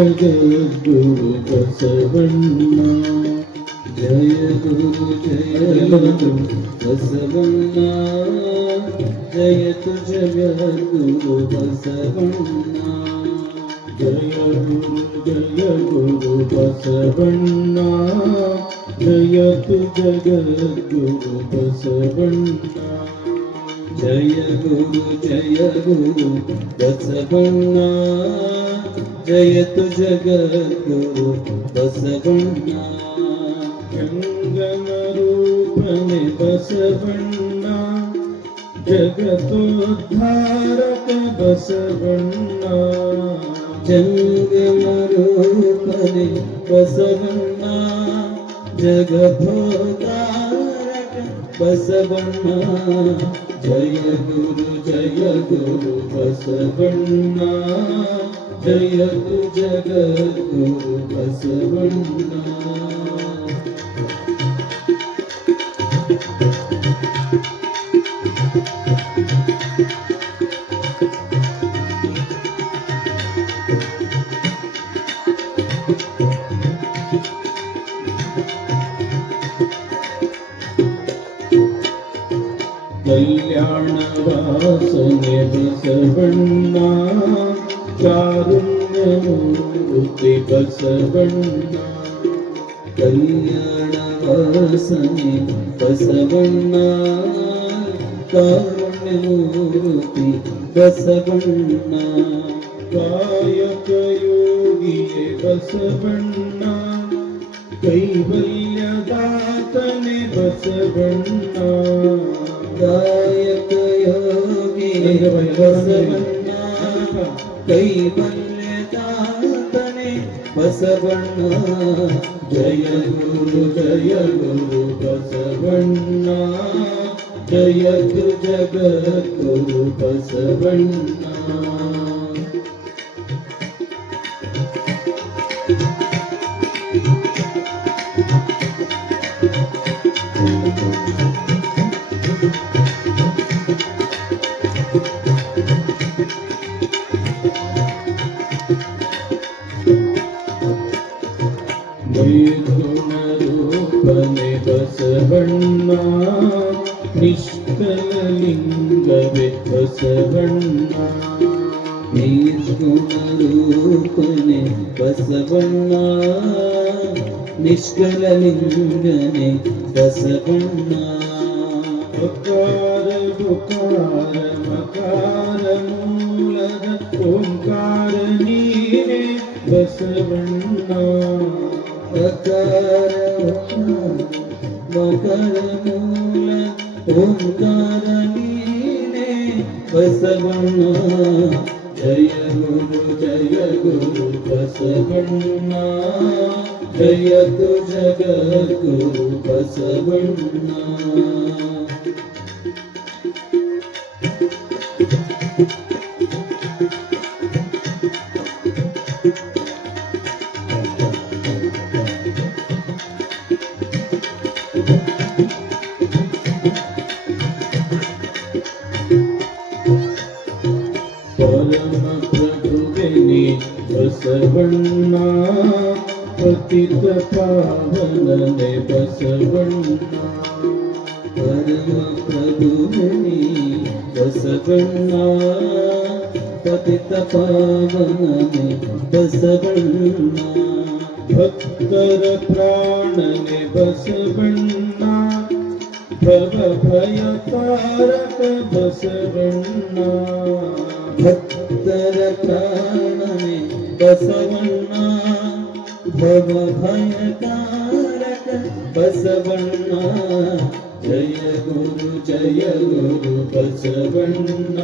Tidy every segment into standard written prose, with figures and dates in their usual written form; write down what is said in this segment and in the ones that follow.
ಜಗದ್ಗುರು ಬಸವಣ್ಣ. ಜಯ ಗುರು ಬಸವಣ್ಣ, ಜಯತು ಜಗದ್ಗುರು ಬಸವಣ್ಣ. ಜಯ ಗುರು ಬಸವಣ್ಣ, ಜಯತು ಜಗದ್ಗುರು ಬಸವಣ್ಣ. ಜಯ ಗುರು ಬಸವಣ್ಣ, ಜಯತು ಜಗದ್ಗುರು ಬಸವಣ್ಣ. ಜಂಗಮ ರೂಪನೆ ಬಸವಣ್ಣ, ಜಗತೋದ್ಧಾರಕ ಬಸವಣ್ಣ. ಜಂಗಮ ರೂಪನೆ ಬಸವಣ್ಣ, ಜಗತೋದ್ಧಾರಕ ಬಸವಣ್ಣ. ಜಯ ಗುರು ಬಸವಣ್ಣ, ಜಯತು ಜಗದ್ಗುರು ಬಸವಣ್ಣ. ಕಲ್ಯಾಣ ವಾಸನೆ ಬಸವಣ್ಣ, ಕಾರುಣ್ಯ ಮೂರ್ತಿ ಬಸವಣ್ಣ. ಕಲ್ಯಾಣ ವಾಸನೆ ಬಸವಣ್ಣ, ಕಾರುಣ್ಯ ಮೂರ್ತಿ ಬಸವಣ್ಣ. ಕಾಯಕ ಯೋಗಿಯೇ ಬಸವಣ್ಣ, ಕೈವಲ್ಯದಾತನೆ ಬಸವಣ್ಣ. ಕಾಯಕ ಯೋಗಿಯೇ ಬಸವಣ್ಣ, ಕೈವಲ್ಯದಾತನೆ ಬಸವಣ್ಣ. ಜಯ ಗುರು ಬಸವಣ್ಣ, ಜಯತು ಜಗದ್ಗುರು ಬಸವಣ್ಣ. ನಿರ್ಗುಣ ರೂಪನೆ ಬಸವಣ್ಣ, ನಿಷ್ಕಲ ಲಿಂಗವೇ ಬಸವಣ್ಣ. ನಿರ್ಗುಣ ರೂಪನೆ ಬಸವಣ್ಣ, ನಿಷ್ಕಲ ಲಿಂಗನೆ ಬಸವಣ್ಣ. ಅಕಾರ ದುಕಾರ ಮಕಾರ ಮೂಲದ ಓಂಕಾರ ನೀನೇ ಬಸವಣ್ಣ. ಅಕಾರ ಮಕರ ಮೂಲ ಓಂಕಾರ ನೀನೇ ಬಸವಣ್ಣ. ಜಯ ಗುರು ಬಸವಣ್ಣ, ಜಯತು ಜಗದ್ಗುರು ಬಸವಣ್ಣ. ಪರಮ ಪ್ರಭುವಿನಿ ಬಸವಣ್ಣ, ಪತಿತ ಪಾವನನೆ ಬಸವಣ್ಣ. ಪರಮ ಪ್ರಭುವಿನಿ ಬಸವಣ್ಣ, ಪತಿತ ಪಾವನನೆ ಬಸವಣ್ಣ. ಭಕ್ತರ ಪ್ರಾಣನೆ ಬಸವಣ್ಣ, ಭವ ಭಯ ತಾರಕ ಬಸವಣ್ಣ. ಭಕ್ತರ ಪ್ರಾಣನೆ ಬಸವಣ್ಣ, ಭವ ಭಯ ತಾರಕ ಬಸವಣ್ಣ. ಜಯ ಗುರು ಬಸವಣ್ಣ,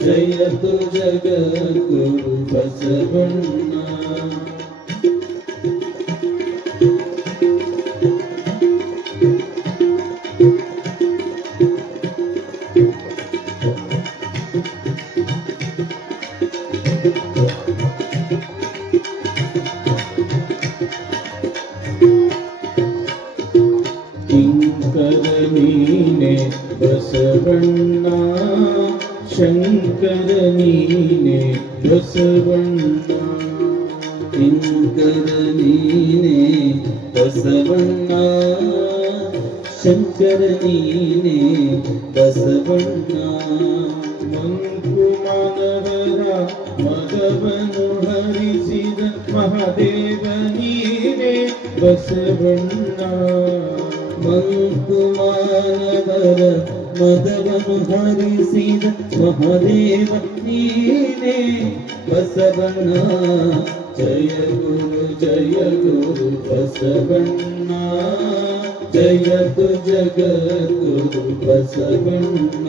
ಜಯತು ಜಗದ್ಗುರು ಬಸವಣ್ಣ. ಕಿಂಕರ ನೀನೆ ಬಸವಣ್ಣ, ಶಂಕರ ನೀನೆ ಬಸವಣ್ಣ. ಕಿಂಕರ ನೀನೆ ಬಸವಣ್ಣ ಶಂಕರ ನೀನೆ ಬಸವಣ್ಣ ಮಂಕುಮಾನವರ ಮಗವನು ಹರಿಸಿದ ಮಹಾದೇವ ನೀನೆ ಬಸವಣ್ಣ ಮಂಕುಮಾನವರ ಮಗವನು ಹರಿಸಿದ ಮಹಾದೇವ ನೀನೆ ಬಸವಣ್ಣ ಜಯ ಗುರು ಬಸವಣ್ಣ ಜಯತು ಜಗದ್ಗುರು ಬಸವಣ್ಣ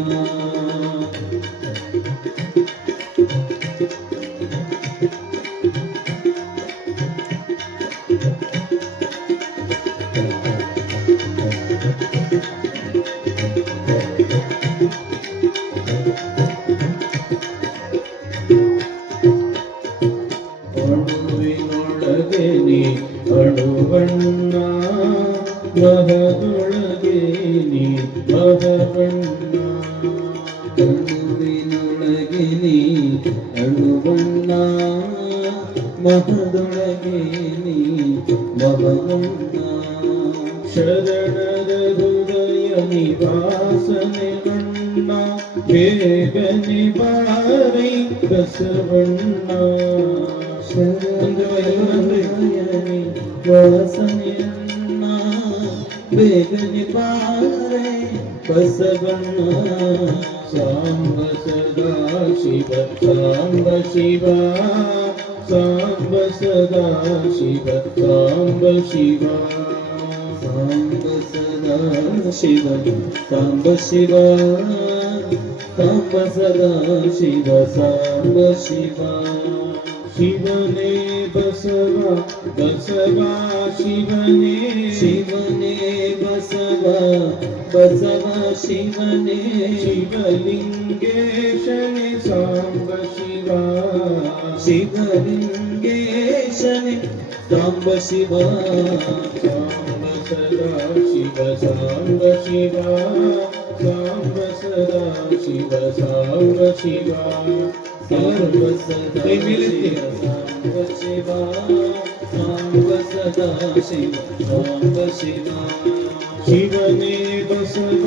ಅಣುವಿನೊಳಗೆ ನೀ ಅಣುವಣ್ಣ ಮಹದೊಳಗೆ ನೀ ಮಹವಣ್ಣ ಅಣುವಿನೊಳಗೆ ನೀ ಅಣುವಣ್ಣ ಮಹದೊಳಗೆ ನೀ ಮಹವಣ್ಣ ಶರಣರ ಹೃದಯ ನಿವಾಸನೆ ಬಣ್ಣ ಬೇಗನೆ ಬಾರೈ ಬಸವಣ್ಣ ವಾಸನೆಯನ್ನ ಬೇಗನೆ ಬಾರೆ ಬಸವಣ್ಣ ಸಾಂಬ ಸದಾ ಶಿವ ಸಾಂಬ ಶಿವ ಸಾಂಬ ಸದಾ ಶಿವ ಸಾಂಬ ಶಿವ ಸಾಂಬ ಸದಾ ಶಿವ ಸಾಂಬ ಶಿವ ಸಾಂಬ ಸದಾ ಶಿವ ಸಾಂಬ ಶಿವ ಶಿವನೇ ಬಸವ ಬಸವ ಶಿವನೇ ಶಿವನೇ ಬಸವ ಬಸವ ಶಿವನೇ ಶಿವಲಿಂಗೇಶನೇ ಸಾಂಬ ಶಿವ ಶಿವಲಿಂಗೇಶನೇ ಸಾಂಬ ಶಿವ ಸಾಂಬ ಸದಾ ಶಿವ ಸಾಂಬ ಶಿವ ಸಾಂಬ ಸದಾ ಶಿವ ಸಾಂಬ ಶಿವ ಸರ್ವ ಸದಾ ಸಾಂಬ ಶಿವ ಸಾಂಬ ಸದಾ ಶಿವ ಸಾಂಬ ಶಿವ ಶಿವನೇ ಬಸವ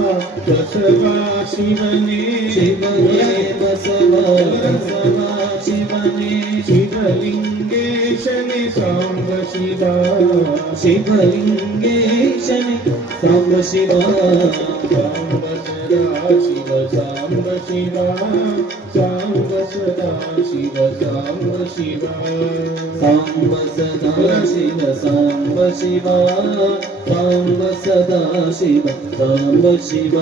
ಬಸವ ಶಿವನೇ ಶಿವನೇ ಬಸವ ಬಸವ ಶಿವನೇ ಶಿವಲಿಂಗೇಶನೇ ಸಾಂಬ ಶಿವ ಶಿವಲಿಂಗೇಶನೇ ಸಾಂಬ ಶಿವ ಸಾಂಬ ಸದಾ ಶಿವ ಸಾಂಬ ಶಿವ ಸಾಂಬ ಸದಾ ಶಿವ ಸಾಂಬ ಶಿವ ಸಾಂಬ ಸದಾ ಶಿವ ಸಾಂಬ ಶಿವ ಸಾಂಬ ಸದಾ ಶಿವ ಸಾಂಬ ಶಿವ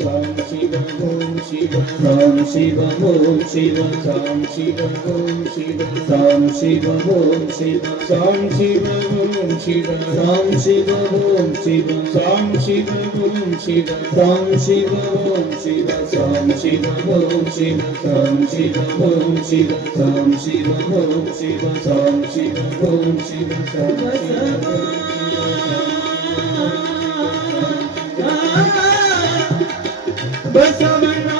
ಸಾಂ ಶಿವ ಓಂ ಶಿವ ಸಾಂ ಶಿವ ಓಂ ಶಿವ ಸಾಂ ಶಿವ ಓಂ ಶಿವ ಸಾಂ ಶಿವ ಓಂ ಶಿವ ಸಾಂ ಶಿವ ಓಂ ಶಿವ ಸಾಂ ಶಿವ ಓಂ ಶಿವ ಸಾಂ ಶಿವ ಓಂ ಶಿವ ಸಾಂ ಶಿವ ಓಂ ಶಿವ ಸಾಂ ಶಿವ ಓಂ ಶಿವ ಸಾಂ ಶಿವ ಓಂ ಶಿವ ಸಾಂ ಶಿವ ಓಂ ಶಿವ ಸಾಂ ಶಿವ ಓಂ ಶಿವ ಸಾಂ ಶಿವ ಬಸವಣ್ಣ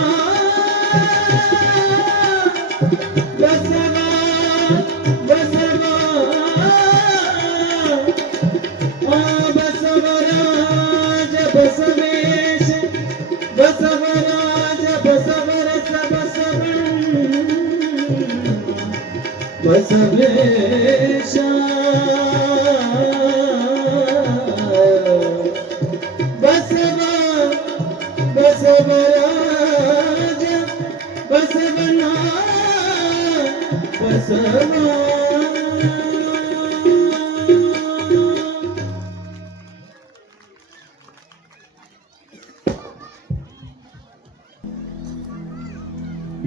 ಬಸವ ಬಸವ ಬಸವರಾಜ ಬಸವೇಶ ಬಸವರಾಜ ಬಸವರಸ ಬಸವೇಶ ಬಸವ ಬಸವರಾಜ ಬಸವಣ್ಣ ಬಸವ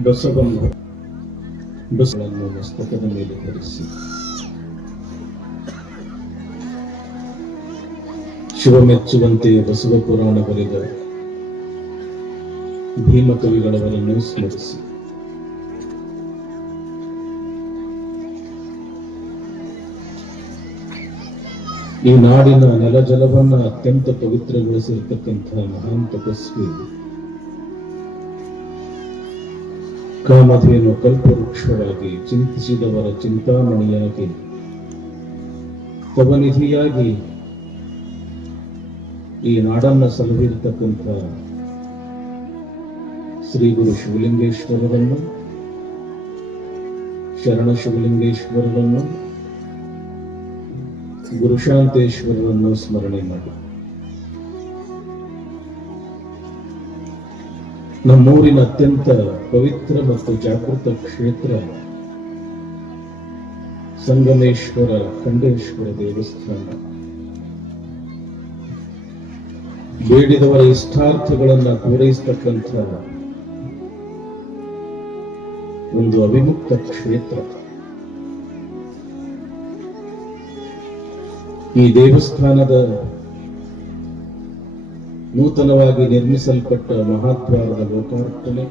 ಬಸವಣ್ಣ ಬಸವಣ್ಣನ ಮಸ್ತಕದ ಮೇಲೆ ಧರಿಸಿ ಶಿವ ಮೆಚ್ಚುವಂತೆ ಬಸವ ಪುರಾಣ ಬರೆದ ಭೀಮ ಕವಿಗಳವರನ್ನು ಸ್ಮರಿಸಿ ಈ ನಾಡಿನ ನೆಲಜಲವನ್ನ ಅತ್ಯಂತ ಪವಿತ್ರಗೊಳಿಸಿರತಕ್ಕಂತಹ ಮಹಾನ್ ತಪಸ್ವಿ ಕಾಮಧೇನು ಕಲ್ಪವೃಕ್ಷವಾಗಿ ಚಿಂತಿಸಿದವರ ಚಿಂತಾಮಣಿಯಾಗಿ ತವನಿಧಿಯಾಗಿ ಈ ನಾಡನ್ನ ಸಲಹಿರ್ತಕ್ಕಂಥ ಶ್ರೀ ಗುರು ಶಿವಲಿಂಗೇಶ್ವರರನ್ನು, ಶರಣ ಶಿವಲಿಂಗೇಶ್ವರರನ್ನು, ಗುರುಶಾಂತೇಶ್ವರರನ್ನು ಸ್ಮರಣೆ ಮಾಡಿ ನಮ್ಮೂರಿನ ಅತ್ಯಂತ ಪವಿತ್ರ ಮತ್ತು ಜಾಗೃತ ಕ್ಷೇತ್ರ ಸಂಗಮೇಶ್ವರ ಖಂಡೇಶ್ವರ ದೇವಸ್ಥಾನ ಬೇಡಿದವರ ಇಷ್ಟಾರ್ಥಗಳನ್ನು ಪೂರೈಸತಕ್ಕಂಥ ಒಂದು ಅವಿಮುಕ್ತ ಕ್ಷೇತ್ರ. ಈ ದೇವಸ್ಥಾನದ ನೂತನವಾಗಿ ನಿರ್ಮಿಸಲ್ಪಟ್ಟ ಮಹಾದ್ವಾರದ ಲೋಕಾರ್ಪಣೆ,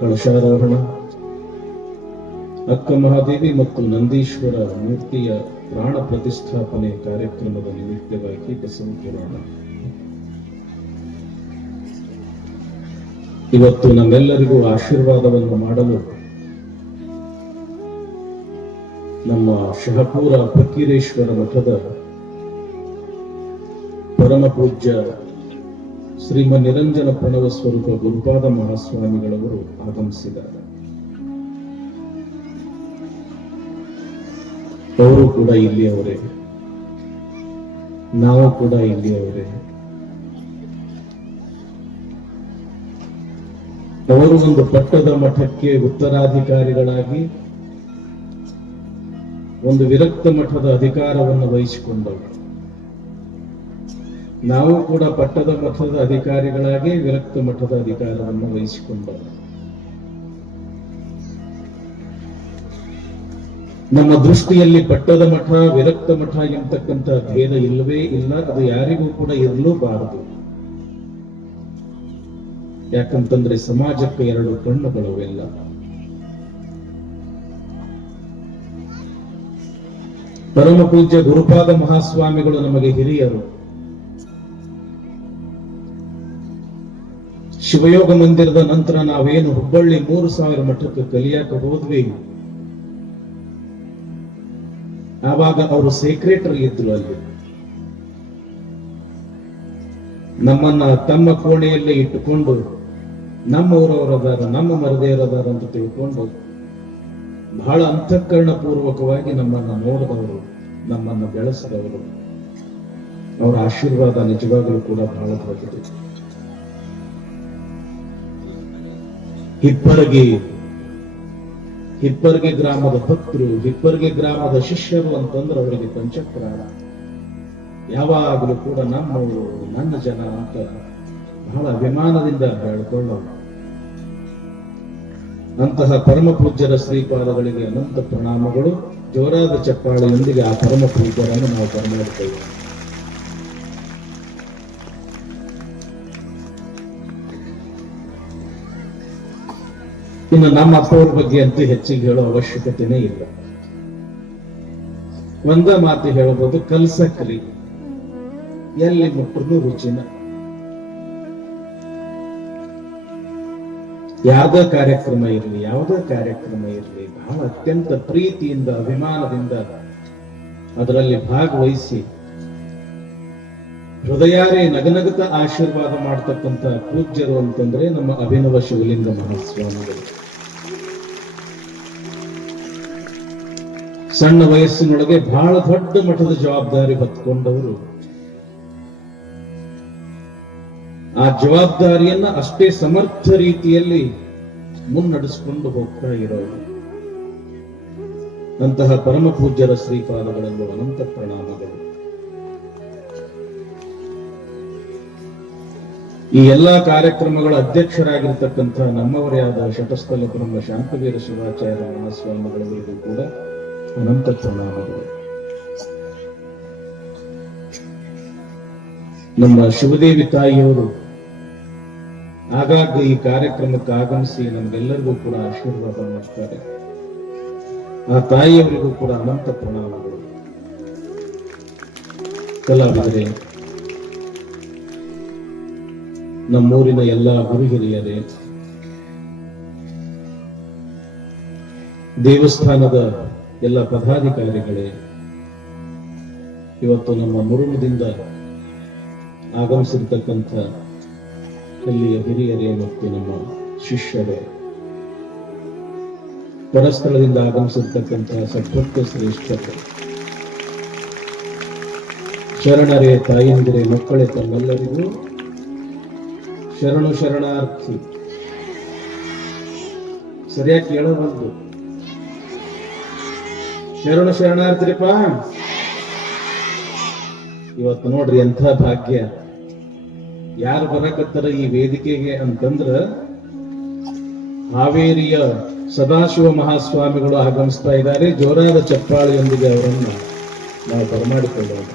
ಕಳಶಾರೋಹಣ, ಅಕ್ಕ ಮಹಾದೇವಿ ಮತ್ತು ನಂದೀಶ್ವರ ಮೂರ್ತಿಯ ಪ್ರಾಣ ಪ್ರತಿಷ್ಠಾಪನೆ ಕಾರ್ಯಕ್ರಮದ ನಿಮಿತ್ತವಾಗಿ ಬಸವ ಪುರಾಣ ಇವತ್ತು ನಮ್ಮೆಲ್ಲರಿಗೂ ಆಶೀರ್ವಾದವನ್ನು ಮಾಡಲು ನಮ್ಮ ಶಹಪುರ ಫಕೀರೇಶ್ವರ ಮಠದ ಪರಮ ಪೂಜ್ಯ ಶ್ರೀಮನ್ ನಿರಂಜನ ಪ್ರಣವ ಸ್ವರೂಪ ಗುರುಪಾದ ಮಹಾಸ್ವಾಮಿಗಳವರು ಆಗಮಿಸಿದ್ದಾರೆ. ಅವರು ಕೂಡ ಇಲ್ಲಿಯವರೇ, ನಾವು ಕೂಡ ಇಲ್ಲಿಯವರೇ. ಅವರು ಒಂದು ಪಟ್ಟದ ಮಠಕ್ಕೆ ಉತ್ತರಾಧಿಕಾರಿಗಳಾಗಿ ಒಂದು ವಿರಕ್ತ ಮಠದ ಅಧಿಕಾರವನ್ನು ವಹಿಸಿಕೊಂಡವರು. ನಾವು ಕೂಡ ಪಟ್ಟದ ಮಠದ ಅಧಿಕಾರಿಗಳಾಗಿ ವಿರಕ್ತ ಮಠದ ಅಧಿಕಾರವನ್ನು ವಹಿಸಿಕೊಂಡವರು. ನಮ್ಮ ದೃಷ್ಟಿಯಲ್ಲಿ ಪಟ್ಟದ ಮಠ ವಿರಕ್ತ ಮಠ ಎಂತಕ್ಕಂಥ ಭೇದ ಇಲ್ಲವೇ ಇಲ್ಲ. ಅದು ಯಾರಿಗೂ ಕೂಡ ಇರಲೂಬಾರದು. ಯಾಕಂತಂದ್ರೆ ಸಮಾಜಕ್ಕೆ ಎರಡು ಕಣ್ಣುಗಳವೆಲ್ಲ. ಪರಮ ಪೂಜ್ಯ ಗುರುಪಾದ ಮಹಾಸ್ವಾಮಿಗಳು ನಮಗೆ ಹಿರಿಯರು. ಶಿವಯೋಗ ಮಂದಿರದ ನಂತರ ನಾವೇನು ಹುಬ್ಬಳ್ಳಿ 3000 ಮಠಕ್ಕೆ ಕಲಿಯಾಕ ಹೋದ್ವಿ, ಆವಾಗ ಅವರು ಸೆಕ್ರೆಟರಿ ಇದ್ರು. ಅಲ್ಲಿ ನಮ್ಮನ್ನ ತಮ್ಮ ಕೋಣೆಯಲ್ಲೇ ಇಟ್ಟುಕೊಂಡು ನಮ್ಮೂರವರದಾರ, ನಮ್ಮ ಮರದೇವರದಾರ ಅಂತ ತಿಳ್ಕೊಂಡು ಬಹಳ ಅಂತಃಕರಣ ಪೂರ್ವಕವಾಗಿ ನಮ್ಮನ್ನ ನೋಡಿದವರು, ನಮ್ಮನ್ನ ಬೆಳೆಸಿದವರು. ಅವರ ಆಶೀರ್ವಾದ ನಿಜವಾಗಲೂ ಕೂಡ ಬಹಳ ದೊಡ್ಡದು. ಹಿಪ್ಪರ್ಗಿ ಗ್ರಾಮದ ಭಕ್ತರು, ಹಿಪ್ಪರ್ಗಿ ಗ್ರಾಮದ ಶಿಷ್ಯರು ಅಂತಂದ್ರೆ ಅವರಿಗೆ ಪಂಚಪ್ರಾಣ. ಯಾವಾಗಲೂ ಕೂಡ ನಮ್ಮವರು, ನನ್ನ ಜನ ಅಂತ ಬಹಳ ಅಭಿಮಾನದಿಂದ ಹೇಳ್ಕೊಳ್ಳೋರು. ಅಂತಹ ಪರಮ ಪೂಜ್ಯರ ಶ್ರೀಪಾದಗಳಿಗೆ ಅನಂತ ಪ್ರಣಾಮಗಳು. ಜೋರಾದ ಚಪ್ಪಾಳೆಯೊಂದಿಗೆ ಆ ಪರಮ ಪೂಜ್ಯರನ್ನು ನಾವು ಬರಮಾಡುತ್ತೇವೆ. ಇನ್ನು ನಮ್ಮ ಅಪ್ಪವ್ರ ಬಗ್ಗೆ ಅಂತೂ ಹೆಚ್ಚಿಗೆ ಹೇಳೋ ಅವಶ್ಯಕತೆನೇ ಇಲ್ಲ. ಒಂದ ಮಾತು ಹೇಳಬಹುದು, ಕಲ್ಸಕ್ರಿ ಎಲ್ಲಿ ಮುಟ್ಟರು ರುಚಿನ. ಯಾವುದೇ ಕಾರ್ಯಕ್ರಮ ಇರಲಿ ಬಹಳ ಅತ್ಯಂತ ಪ್ರೀತಿಯಿಂದ ಅಭಿಮಾನದಿಂದ ಅದರಲ್ಲಿ ಭಾಗವಹಿಸಿ ಹೃದಯಾರೇ ನಗನಗತ ಆಶೀರ್ವಾದ ಮಾಡತಕ್ಕಂಥ ಪೂಜ್ಯರು ಅಂತಂದ್ರೆ ನಮ್ಮ ಅಭಿನವ ಶಿವಲಿಂಗ ಮಹಾಸ್ವಾಮಿಗಳು. ಸಣ್ಣ ವಯಸ್ಸಿನೊಳಗೆ ಬಹಳ ದೊಡ್ಡ ಮಠದ ಜವಾಬ್ದಾರಿ ಹೊತ್ಕೊಂಡವರು. ಆ ಜವಾಬ್ದಾರಿಯನ್ನ ಅಷ್ಟೇ ಸಮರ್ಥ ರೀತಿಯಲ್ಲಿ ಮುನ್ನಡೆಸಿಕೊಂಡು ಹೋಗ್ತಾ ಇರೋರು. ಅಂತಹ ಪರಮ ಪೂಜ್ಯರ ಶ್ರೀಪಾದಗಳನ್ನು ಅನಂತ ಪ್ರಣಾಮಗಳು. ಈ ಎಲ್ಲಾ ಕಾರ್ಯಕ್ರಮಗಳ ಅಧ್ಯಕ್ಷರಾಗಿರ್ತಕ್ಕಂಥ ನಮ್ಮವರೇ ಆದ ಶಟಸ್ಥಲ ಬ್ರಹ್ಮ ಶಾಂತವೀರ ಶಿವಾಚಾರ್ಯ ಮಹಾಸ್ವಾಮಿಗಳಿಗೂ ಕೂಡ ಅನಂತ ಪ್ರಣಾಮಗಳು. ನಮ್ಮ ಶಿವದೇವಿ ತಾಯಿಯವರು ಆಗಾಗ ಈ ಕಾರ್ಯಕ್ರಮಕ್ಕೆ ಆಗಮಿಸಿ ನಮ್ಗೆಲ್ಲರಿಗೂ ಕೂಡ ಆಶೀರ್ವಾದ ಮಾಡ್ತಾರೆ. ಆ ತಾಯಿಯವರಿಗೂ ಕೂಡ ಅನಂತ ಪ್ರಣಾಮಗಳು. ಕಲಾವಿದರೇ, ನಮ್ಮೂರಿನ ಎಲ್ಲ ಗುರು ಹಿರಿಯರೇ, ದೇವಸ್ಥಾನದ ಎಲ್ಲ ಪದಾಧಿಕಾರಿಗಳೇ, ಇವತ್ತು ನಮ್ಮ ಮುರುಮದಿಂದ ಆಗಮಿಸಿರ್ತಕ್ಕಂಥ ಅಲ್ಲಿಯ ಹಿರಿಯರೇ ಮತ್ತು ನಮ್ಮ ಶಿಷ್ಯರೇ, ಪರಸ್ಥಳದಿಂದ ಆಗಮಿಸಿರ್ತಕ್ಕಂತಹ ಸದ್ಭಕ್ತ ಶ್ರೇಷ್ಠರು, ಶರಣರೇ, ತಾಯಂದಿರೇ, ಮಕ್ಕಳೇ, ತಮ್ಮೆಲ್ಲರಿಗೂ ಶರಣು ಶರಣಾರ್ಥಿ. ಸರಿಯಾಗಿ ಕೇಳಬಾರ್ದು. ಶರಣು ಶರಣಾರ್ಥಿರಿಪ್ಪ. ಇವತ್ತು ನೋಡ್ರಿ ಎಂಥ ಭಾಗ್ಯ. ಯಾರು ಬರಕತ್ತಾರ ಈ ವೇದಿಕೆಗೆ ಅಂತಂದ್ರ ಹಾವೇರಿಯ ಸದಾಶಿವ ಮಹಾಸ್ವಾಮಿಗಳು ಆಗಮಿಸ್ತಾ ಇದ್ದಾರೆ. ಜೋರಾದ ಚಪ್ಪಾಳೆಯೊಂದಿಗೆ ಅವರನ್ನ ನಾವು ಬರಮಾಡಿಕೊಳ್ಳೋಣ.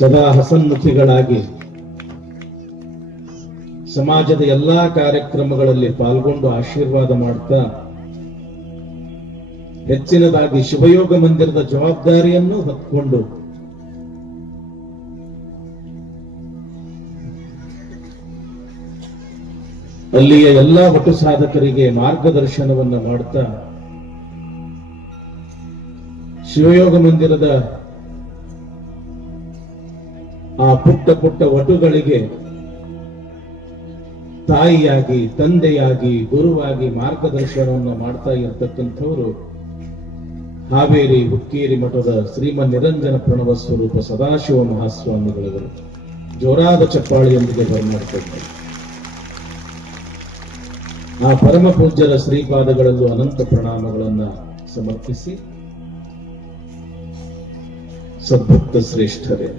ಸದಾ ಹಸನ್ಮುಖಿಗಳಾಗಿ ಸಮಾಜದ ಎಲ್ಲಾ ಕಾರ್ಯಕ್ರಮಗಳಲ್ಲಿ ಪಾಲ್ಗೊಂಡು ಆಶೀರ್ವಾದ ಮಾಡ್ತಾ ಹೆಚ್ಚಿನದಾಗಿ ಶಿವಯೋಗ ಮಂದಿರದ ಜವಾಬ್ದಾರಿಯನ್ನು ಹೊತ್ಕೊಂಡು ಅಲ್ಲಿಯ ಎಲ್ಲಾ ಒಟ್ಟು ಸಾಧಕರಿಗೆ ಮಾರ್ಗದರ್ಶನವನ್ನ ಮಾಡ್ತಾ ಶಿವಯೋಗ ಮಂದಿರದ ಆ ಪುಟ್ಟ ಪುಟ್ಟ ವಟುಗಳಿಗೆ ತಾಯಿಯಾಗಿ, ತಂದೆಯಾಗಿ, ಗುರುವಾಗಿ ಮಾರ್ಗದರ್ಶನವನ್ನು ಮಾಡ್ತಾ ಇರತಕ್ಕಂಥವರು ಹಾವೇರಿ ಹುಕ್ಕೇರಿ ಮಠದ ಶ್ರೀಮನ್ ನಿರಂಜನ ಪ್ರಣವ ಸ್ವರೂಪ ಸದಾಶಿವ ಮಹಾಸ್ವಾಮಿಗಳವರು. ಜೋರಾದ ಚಪ್ಪಾಳಿಯೊಂದಿಗೆ ಬರಮಾಡ್ತಾರೆ. ಆ ಪರಮ ಪೂಜ್ಯರ ಶ್ರೀಪಾದಗಳಲ್ಲೂ ಅನಂತ ಪ್ರಣಾಮಗಳನ್ನ ಸಮರ್ಪಿಸಿ, ಸದ್ಭಕ್ತ ಶ್ರೇಷ್ಠರೇ,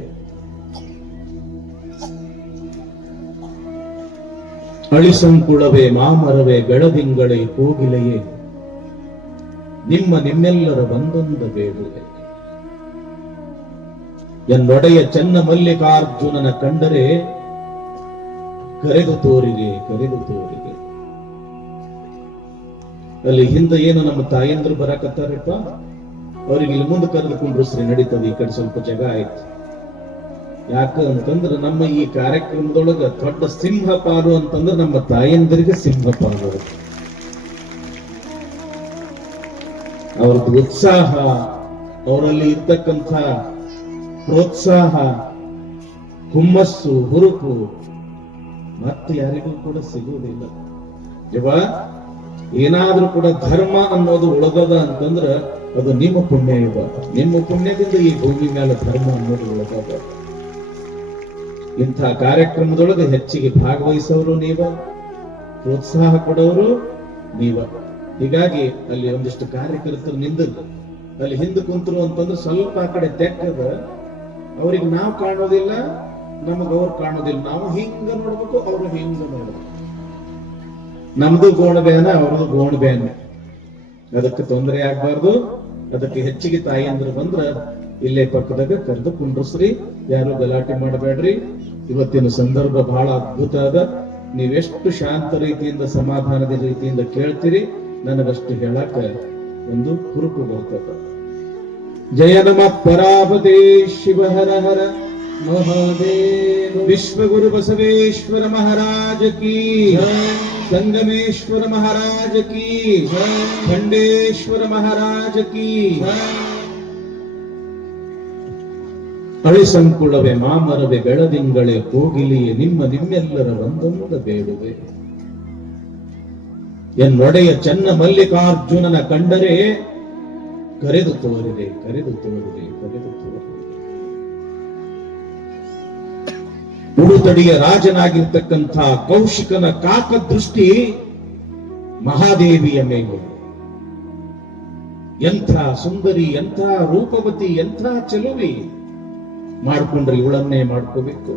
ಅಳಿಸಂಕುಳವೇ, ಮಾಮರವೇ, ಬೆಳದಿಂಗಳೇ, ಕೋಗಿಲೆಯೇ, ನಿಮ್ಮೆಲ್ಲರ ಒಂದೊಂದು ಬೇಡುವೆ. ಎನ್ನೊಡೆಯ ಚೆನ್ನ ಮಲ್ಲಿಕಾರ್ಜುನನ ಕಂಡರೆ ಕರೆದು ತೋರಿಗೆ, ಕರೆದು ತೋರಿಗೆ. ಅಲ್ಲಿ ಹಿಂದೆ ಏನು ನಮ್ಮ ತಾಯಂದ್ರು ಬರಾಕತ್ತಾರಪ್ಪ, ಅವ್ರಿಗೆ ಇಲ್ಲಿ ಮುಂದೆ ಕರೆದುಕೊಂಡ್ರು ಶ್ರೀ ನಡೀತದೆ. ಈ ಕಡೆ ಸ್ವಲ್ಪ ಜಾಗ ಆಯ್ತು. ಯಾಕ ಅಂತಂದ್ರೆ ನಮ್ಮ ಈ ಕಾರ್ಯಕ್ರಮದೊಳಗ ದೊಡ್ಡ ಸಿಂಹ ಪಾಲು ಅಂತಂದ್ರೆ ನಮ್ಮ ತಾಯಂದರಿಗೆ ಸಿಂಹ ಪಾಲು. ಅವ್ರದ್ದು ಉತ್ಸಾಹ, ಅವರಲ್ಲಿ ಇರ್ತಕ್ಕಂಥ ಪ್ರೋತ್ಸಾಹ, ಹುಮ್ಮಸ್ಸು, ಹುರುಪು ಮತ್ತೆ ಯಾರಿಗೂ ಕೂಡ ಸಿಗುವುದಿಲ್ಲ. ಏನಾದ್ರೂ ಕೂಡ ಧರ್ಮ ಅನ್ನೋದು ಉಳಿದದ ಅಂತಂದ್ರ ಅದು ನಿಮ್ಮ ಪುಣ್ಯ. ನಿಮ್ಮ ಪುಣ್ಯದಿಂದ ಈ ಭೂಮಿ ಮೇಲೆ ಧರ್ಮ ಅನ್ನೋದು ಉಳಿದದ. ಇಂಥ ಕಾರ್ಯಕ್ರಮದೊಳಗೆ ಹೆಚ್ಚಿಗೆ ಭಾಗವಹಿಸೋರು ನೀವ, ಪ್ರೋತ್ಸಾಹ ಕೊಡೋರು ನೀವ. ಹೀಗಾಗಿ ಅಲ್ಲಿ ಒಂದಿಷ್ಟು ಕಾರ್ಯಕರ್ತರು ನಿಂತದ್ದು ಅಲ್ಲಿ ಹಿಂದೆ ಕುಂತರು ಅಂತಂದ್ರೆ ಸ್ವಲ್ಪ ಆ ಕಡೆ ತೆಕ್ಕದ, ಅವ್ರಿಗೆ ನಾವು ಕಾಣೋದಿಲ್ಲ, ನಮಗ ಅವ್ರು ಕಾಣೋದಿಲ್ಲ. ನಾವು ಹಿಂಗ ನೋಡ್ಬೇಕು, ಅವ್ರು ಹಿಂಗ ನೋಡ್ಬೇಕು. ನಮ್ದು ಗೋಣಬ್ಯಾನ, ಅವ್ರದ್ದು ಗೋಣಬ್ಯಾನ. ಅದಕ್ಕೆ ತೊಂದರೆ ಆಗ್ಬಾರ್ದು. ಅದಕ್ಕೆ ಹೆಚ್ಚಿಗೆ ತಾಯಿಯಂದ್ರು ಬಂದ್ರ ಇಲ್ಲೇ ಪಕ್ಕದಾಗ ಕರೆದು ಕುಂಡ್ರಸ್ರಿ, ಯಾರು ಗಲಾಟೆ ಮಾಡಬೇಡ್ರಿ. ಇವತ್ತಿನ ಸಂದರ್ಭ ಬಹಳ ಅದ್ಭುತ ಅದ. ನೀವೆಷ್ಟು ಶಾಂತ ರೀತಿಯಿಂದ, ಸಮಾಧಾನದ ರೀತಿಯಿಂದ ಕೇಳ್ತೀರಿ, ನನಗಷ್ಟು ಹೇಳಕ ಒಂದು ಹುರುಪು ಬರ್ತದ. ಜಯ ನಮ ಪರಾಪತೆ ಶಿವ ಹರ ಹರ ಮಹಾದೇವ. ವಿಶ್ವಗುರು ಬಸವೇಶ್ವರ ಮಹಾರಾಜ ಕೀ, ಸಂಗಮೇಶ್ವರ ಮಹಾರಾಜ ಕೀ, ಖಂಡೇಶ್ವರ ಮಹಾರಾಜ ಕೀ. ಅಳಿಸಂಕುಳವೇ, ಮಾಮರವೇ, ಬೆಳದಿಂಗಳೇ, ಕೋಗಿಲಿಯೇ, ನಿಮ್ಮೆಲ್ಲರ ಒಂದೊಂದು ಬೇಡುವೆ. ಎನ್ನೊಡೆಯ ಚೆನ್ನ ಮಲ್ಲಿಕಾರ್ಜುನನ ಕಂಡರೆ ಕರೆದು ತೋರಿದೆ, ಕರೆದು ತೋರಿದೆ, ಕರೆದು ತೋರಿದೆ. ಉಡುತಡಿಯ ರಾಜನಾಗಿರ್ತಕ್ಕಂಥ ಕೌಶಿಕನ ಕಾಕದೃಷ್ಟಿ ಮಹಾದೇವಿಯ ಮೇಲೆ. ಎಂಥ ಸುಂದರಿ, ಎಂಥ ರೂಪವತಿ, ಎಂಥ ಚೆಲುವಿ. ಮಾಡ್ಕೊಂಡ್ರೆ ಇವಳನ್ನೇ ಮಾಡ್ಕೋಬೇಕು.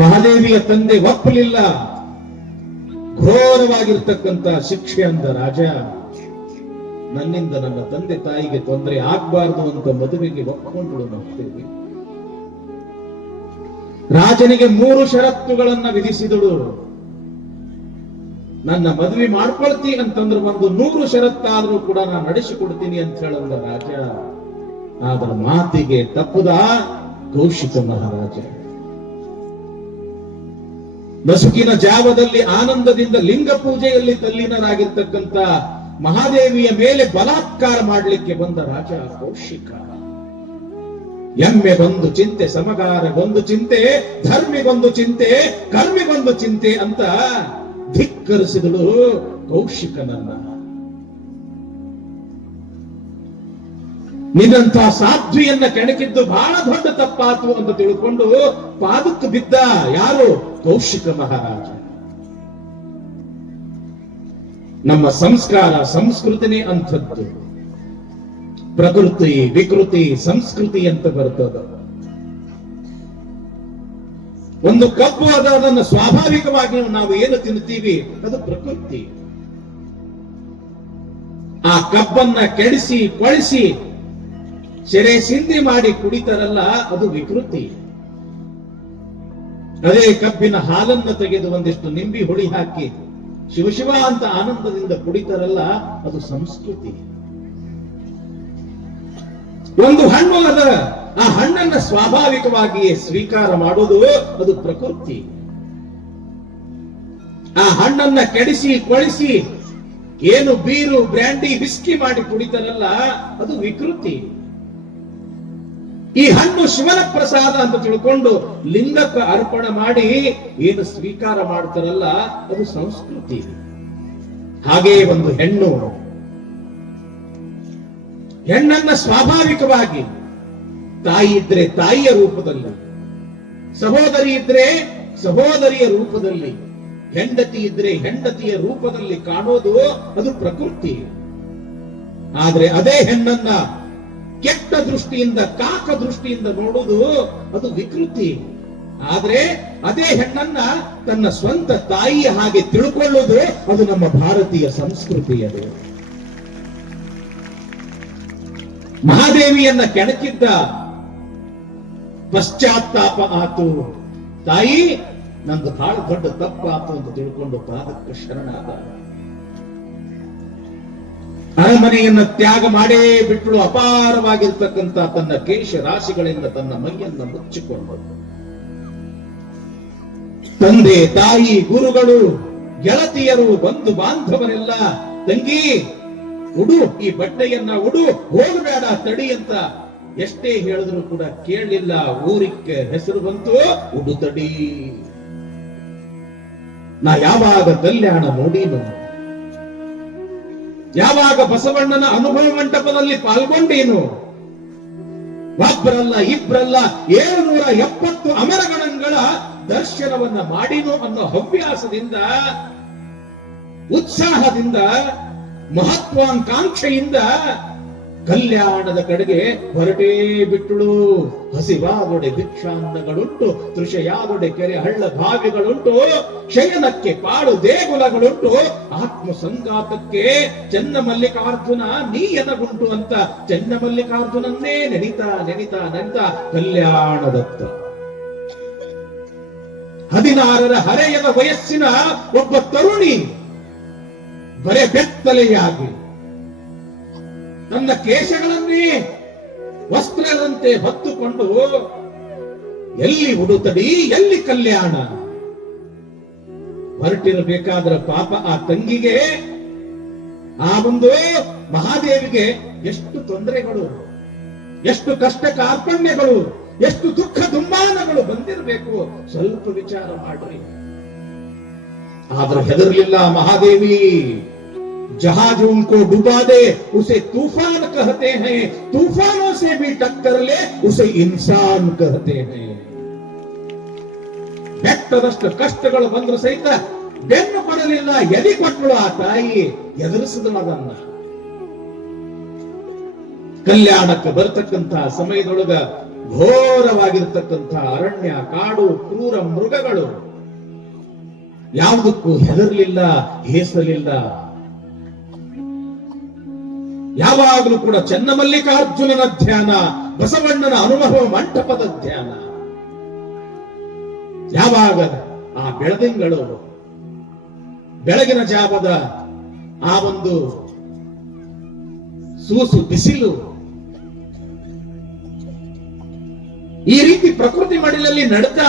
ಮಹಾದೇವಿಯ ತಂದೆ ಒಪ್ಪಲಿಲ್ಲ. ಘೋರವಾಗಿರ್ತಕ್ಕಂಥ ಶಿಕ್ಷೆ ಅಂದ ರಾಜ. ನನ್ನಿಂದ ನನ್ನ ತಂದೆ ತಾಯಿಗೆ ತೊಂದರೆ ಆಗ್ಬಾರ್ದು ಅಂತ ಮದುವೆಗೆ ಒಪ್ಪಿಕೊಂಡಳು ನಮ್ಮದೇವಿ. ರಾಜನಿಗೆ 3 ಷರತ್ತುಗಳನ್ನ ವಿಧಿಸಿದಳು. ನನ್ನ ಮದುವೆ ಮಾಡ್ಕೊಳ್ತಿ ಅಂತಂದ್ರೆ ಒಂದು 100 ಷರತ್ತಾದ್ರೂ ಕೂಡ ನಾನು ನಡೆಸಿಕೊಡ್ತೀನಿ ಅಂತ ಹೇಳಂದ ರಾಜ. ಅದರ ಮಾತಿಗೆ ತಪ್ಪದ ಕೌಶಿಕ ಮಹಾರಾಜ. ನಸುಕಿನ ಜಾವದಲ್ಲಿ ಆನಂದದಿಂದ ಲಿಂಗ ಪೂಜೆಯಲ್ಲಿ ತಲ್ಲೀನರಾಗಿರ್ತಕ್ಕಂಥ ಮಹಾದೇವಿಯ ಮೇಲೆ ಬಲಾತ್ಕಾರ ಮಾಡಲಿಕ್ಕೆ ಬಂದ ರಾಜ ಕೌಶಿಕ. ಎಮ್ಮೆಗೊಂದು ಚಿಂತೆ, ಸಮಗಾರಗೊಂದು ಚಿಂತೆ, ಧರ್ಮಿಗೊಂದು ಚಿಂತೆ, ಕರ್ಮಿಗೊಂದು ಚಿಂತೆ ಅಂತ ಧಿಕ್ಕರಿಸಿದಳು ಕೌಶಿಕನನ್ನ. ನಿನ್ನಂಥ ಸಾಧ್ವಿಯನ್ನ ಕೆಣಕಿದ್ದು ಬಹಳ ದೊಡ್ಡ ತಪ್ಪಾತು ಅಂತ ತಿಳ್ಕೊಂಡು ಪಾದಕ್ಕೆ ಬಿದ್ದ ಯಾರು? ಕೌಶಿಕ ಮಹಾರಾಜ. ನಮ್ಮ ಸಂಸ್ಕಾರ ಸಂಸ್ಕೃತಿನೇ ಅಂಥದ್ದು. ಪ್ರಕೃತಿ ವಿಕೃತಿ ಸಂಸ್ಕೃತಿ ಅಂತ ಬರ್ತದ. ಒಂದು ಕಬ್ಬು ಅದನ್ನು ಸ್ವಾಭಾವಿಕವಾಗಿ ನಾವು ಏನು ತಿನ್ನುತ್ತೀವಿ ಅದು ಪ್ರಕೃತಿ. ಆ ಕಬ್ಬನ್ನ ಕೆಡಿಸಿ ಕೊಳಿಸಿ ಸೆರೆ ಸಿಂಧಿ ಮಾಡಿ ಕುಡಿತಾರಲ್ಲ ಅದು ವಿಕೃತಿ. ಅದೇ ಕಬ್ಬಿನ ಹಾಲನ್ನು ತೆಗೆದು ಒಂದಿಷ್ಟು ನಿಂಬಿ ಹುಳಿ ಹಾಕಿ ಶಿವ ಅಂತ ಆನಂದದಿಂದ ಕುಡಿತಾರಲ್ಲ ಅದು ಸಂಸ್ಕೃತಿ. ಒಂದು ಹಣ್ಣು ಅದ, ಆ ಹಣ್ಣನ್ನ ಸ್ವಾಭಾವಿಕವಾಗಿಯೇ ಸ್ವೀಕಾರ ಮಾಡೋದು ಅದು ಪ್ರಕೃತಿ. ಆ ಹಣ್ಣನ್ನ ಕೆಡಿಸಿ ಕೊಳಿಸಿ ಏನು ಬೀರು ಬ್ರ್ಯಾಂಡಿ ವಿಸ್ಕಿ ಮಾಡಿ ಕುಡಿತಾರಲ್ಲ ಅದು ವಿಕೃತಿ. ಈ ಹಣ್ಣು ಶಿವನ ಪ್ರಸಾದ ಅಂತ ತಿಳ್ಕೊಂಡು ಲಿಂಗಕ್ಕೆ ಅರ್ಪಣೆ ಮಾಡಿ ಏನು ಸ್ವೀಕಾರ ಮಾಡ್ತಾರಲ್ಲ ಅದು ಸಂಸ್ಕೃತಿ. ಹಾಗೆ ಒಂದು ಹೆಣ್ಣನ್ನ ಸ್ವಾಭಾವಿಕವಾಗಿ ತಾಯಿ ಇದ್ರೆ ತಾಯಿಯ ರೂಪದಲ್ಲಿ, ಸಹೋದರಿ ಇದ್ರೆ ಸಹೋದರಿಯ ರೂಪದಲ್ಲಿ, ಹೆಂಡತಿ ಇದ್ರೆ ಹೆಂಡತಿಯ ರೂಪದಲ್ಲಿ ಕಾಣೋದು ಅದು ಪ್ರಕೃತಿ. ಆದ್ರೆ ಅದೇ ಹೆಣ್ಣನ್ನ ಕೆಟ್ಟ ದೃಷ್ಟಿಯಿಂದ, ಕಾಕ ದೃಷ್ಟಿಯಿಂದ ನೋಡುವುದು ಅದು ವಿಕೃತಿ. ಆದ್ರೆ ಅದೇ ಹೆಣ್ಣನ್ನ ತನ್ನ ಸ್ವಂತ ತಾಯಿಯ ಹಾಗೆ ತಿಳ್ಕೊಳ್ಳೋದು ಅದು ನಮ್ಮ ಭಾರತೀಯ ಸಂಸ್ಕೃತಿಯದು. ಮಹಾದೇವಿಯನ್ನ ಕೆಣಕಿದ್ದ ಪಶ್ಚಾತ್ತಾಪ ಆತು. ತಾಯಿ ನಂದು ಬಹಳ ದೊಡ್ಡ ತಪ್ಪಾತು ಅಂತ ತಿಳ್ಕೊಂಡು ಪಾದಕ್ಕೆ ಶರಣಾದ. ಅರಮನೆಯನ್ನ ತ್ಯಾಗ ಮಾಡೇ ಬಿಟ್ಟಳು. ಅಪಾರವಾಗಿರ್ತಕ್ಕಂಥ ತನ್ನ ಕೇಶ ರಾಶಿಗಳಿಂದ ತನ್ನ ಮೈಯನ್ನ ಮುಚ್ಚಿಕೊಂಡು ತಂದೆ ತಾಯಿ ಗುರುಗಳು ಗೆಳತಿಯರು ಬಂಧು ಬಾಂಧವರೆಲ್ಲ ತಂಗಿ ಉಡು, ಈ ಬಟ್ಟೆಯನ್ನ ಉಡು, ಹೋಗಬೇಡ ತಡಿ ಅಂತ ಎಷ್ಟೇ ಹೇಳಿದ್ರು ಕೂಡ ಕೇಳಲಿಲ್ಲ. ಊರಿಕ್ಕೆ ಹೆಸರು ಬಂತು ಉಡು ತಡಿ. ನಾ ಯಾವಾಗ ಕಲ್ಯಾಣ ನೋಡೀನು, ಯಾವಾಗ ಬಸವಣ್ಣನ ಅನುಭವ ಮಂಟಪದಲ್ಲಿ ಪಾಲ್ಗೊಂಡೇನು, ಒಬ್ಬರಲ್ಲ ಇಬ್ಬರಲ್ಲ 770 ಅಮರಗಣಗಳ ದರ್ಶನವನ್ನ ಮಾಡಿನು ಅನ್ನೋ ಹವ್ಯಾಸದಿಂದ, ಉತ್ಸಾಹದಿಂದ, ಮಹತ್ವಾಕಾಂಕ್ಷೆಯಿಂದ ಕಲ್ಯಾಣದ ಕಡೆಗೆ ಹೊರಟೇ ಬಿಟ್ಟಳು. ಹಸಿವಾದೊಡೆ ಭಿಕ್ಷಾನ್ನಗಳುಂಟು, ತೃಷಯಾದೊಡೆ ಕೆರೆ ಹಳ್ಳ ಬಾವಿಗಳುಂಟು, ಶಯನಕ್ಕೆ ಪಾಳು ದೇಗುಲಗಳುಂಟು, ಆತ್ಮ ಸಂಗಾತಕ್ಕೆ ಚನ್ನಮಲ್ಲಿಕಾರ್ಜುನ ನೀ ಎನಗುಂಟು ಅಂತ ಚನ್ನಮಲ್ಲಿಕಾರ್ಜುನನ್ನೇ ನೆನಿತಾ ನೆನಿತಾ ನೆನಿತಾ ಕಲ್ಯಾಣದತ್ತ 16ರ ಹರೆಯದ ವಯಸ್ಸಿನ ಒಬ್ಬ ತರುಣಿ ಬರೇ ಬೆತ್ತಲೆಯಾಗಿ ತನ್ನ ಕೇಶಗಳನ್ನೇ ವಸ್ತ್ರದಂತೆ ಹೊತ್ತುಕೊಂಡು ಎಲ್ಲಿ ಉಡುತಡಿ, ಎಲ್ಲಿ ಕಲ್ಯಾಣ ಹೊರಟಿರಬೇಕಾದ್ರ ಪಾಪ ಆ ತಂಗಿಗೆ, ಆ ಒಂದು ಮಹಾದೇವಿಗೆ ಎಷ್ಟು ತೊಂದರೆಗಳು, ಎಷ್ಟು ಕಷ್ಟ ಕಾರ್ಪಣ್ಯಗಳು, ಎಷ್ಟು ದುಃಖ ದುಮ್ಮಾನಗಳು ಬಂದಿರಬೇಕು. ಸ್ವಲ್ಪ ವಿಚಾರ ಮಾಡ್ರಿ. ಆದ್ರೆ ಹೆದರ್ಲಿಲ್ಲ ಮಹಾದೇವಿ. जहाजों को डुबा दे उसे तूफान कहते हैं, तूफानों से भी टक्कर ले उसे इंसान कहते हैं. ಬೆಟ್ಟದಷ್ಟು ಕಷ್ಟಗಳು ಬಂದ್ರು ಸಹಿತ ಬೆನ್ನು ಕೊಡಲಿಲ್ಲ, ಎದೆ ಕೊಟ್ಟಳು ಆ ತಾಯಿ, ಎದುರಿಸಿದಳು ಅದನ್ನ. ಕಲ್ಯಾಣಕ್ಕೆ ಬರತಕ್ಕಂತಹ ಸಮಯದೊಳಗ ಘೋರವಾಗಿರ್ತಕ್ಕಂತಹ ಅರಣ್ಯ, ಕಾಡು, ಕ್ರೂರ ಮೃಗಗಳು ಯಾವುದಕ್ಕೂ ಹೆದರ್ಲಿಲ್ಲ, ಹೇಸಲಿಲ್ಲ. ಯಾವಾಗಲೂ ಕೂಡ ಚನ್ನಮಲ್ಲಿಕಾರ್ಜುನನ ಧ್ಯಾನ, ಬಸವಣ್ಣನ ಅನುಭವ ಮಂಟಪದ ಧ್ಯಾನ. ಯಾವಾಗ ಆ ಬೆಳದಿಂಗಳು, ಬೆಳಗಿನ ಜಾವದ ಆ ಒಂದು ಸೂಸು ಬಿಸಿಲು, ಈ ರೀತಿ ಪ್ರಕೃತಿ ಮಡಿಲಲ್ಲಿ ನಡೀತಾ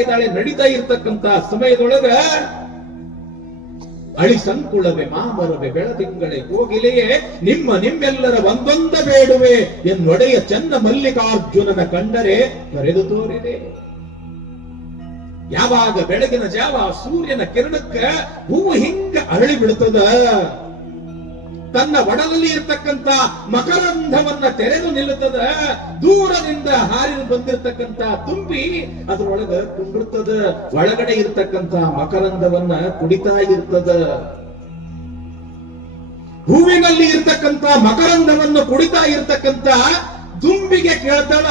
ಇದ್ದಾಳೆ, ನಡೀತಾ ಇರ್ತಕ್ಕಂತಹ ಸಮಯದೊಳಗ ಅಳಿ ಸಂಕುಳವೆ ಮಾಮರವೆ ಬೆಳದಿಂಗಳೇ ಕೋಗಿಲೆಯೇ ನಿಮ್ಮೆಲ್ಲರ ಒಂದೊಂದ ಬೇಡುವೆ ಎನ್ನೊಡೆಯ ಚನ್ನ ಮಲ್ಲಿಕಾರ್ಜುನನ ಕಂಡರೆ ಕರೆದು ತೋರಿದೆ. ಯಾವಾಗ ಬೆಳಗಿನ ಜಾವ ಸೂರ್ಯನ ಕಿರಣಕ್ಕ ಹೂವು ಹಿಂಗ ಅರಳಿ ಬಿಡುತ್ತದ, ತನ್ನ ಒಡಲಲ್ಲಿ ಇರ್ತಕ್ಕಂಥ ಮಕರಂಧವನ್ನ ತೆರೆದು ನಿಲ್ಲುತ್ತದ, ದೂರದಿಂದ ಹಾರಿ ಬಂದಿರತಕ್ಕಂಥ ತುಂಬಿ ಅದರೊಳಗ ಕುಂಡಿರ್ತದ, ಒಳಗಡೆ ಇರ್ತಕ್ಕಂಥ ಮಕರಂಧವನ್ನ ಕುಡಿತಾ ಇರ್ತದ. ಹೂವಿನಲ್ಲಿ ಇರ್ತಕ್ಕಂಥ ಮಕರಂಧವನ್ನು ಕುಡಿತಾ ಇರ್ತಕ್ಕಂಥ ದುಂಬಿಗೆ ಕೇಳ್ತಾಳ,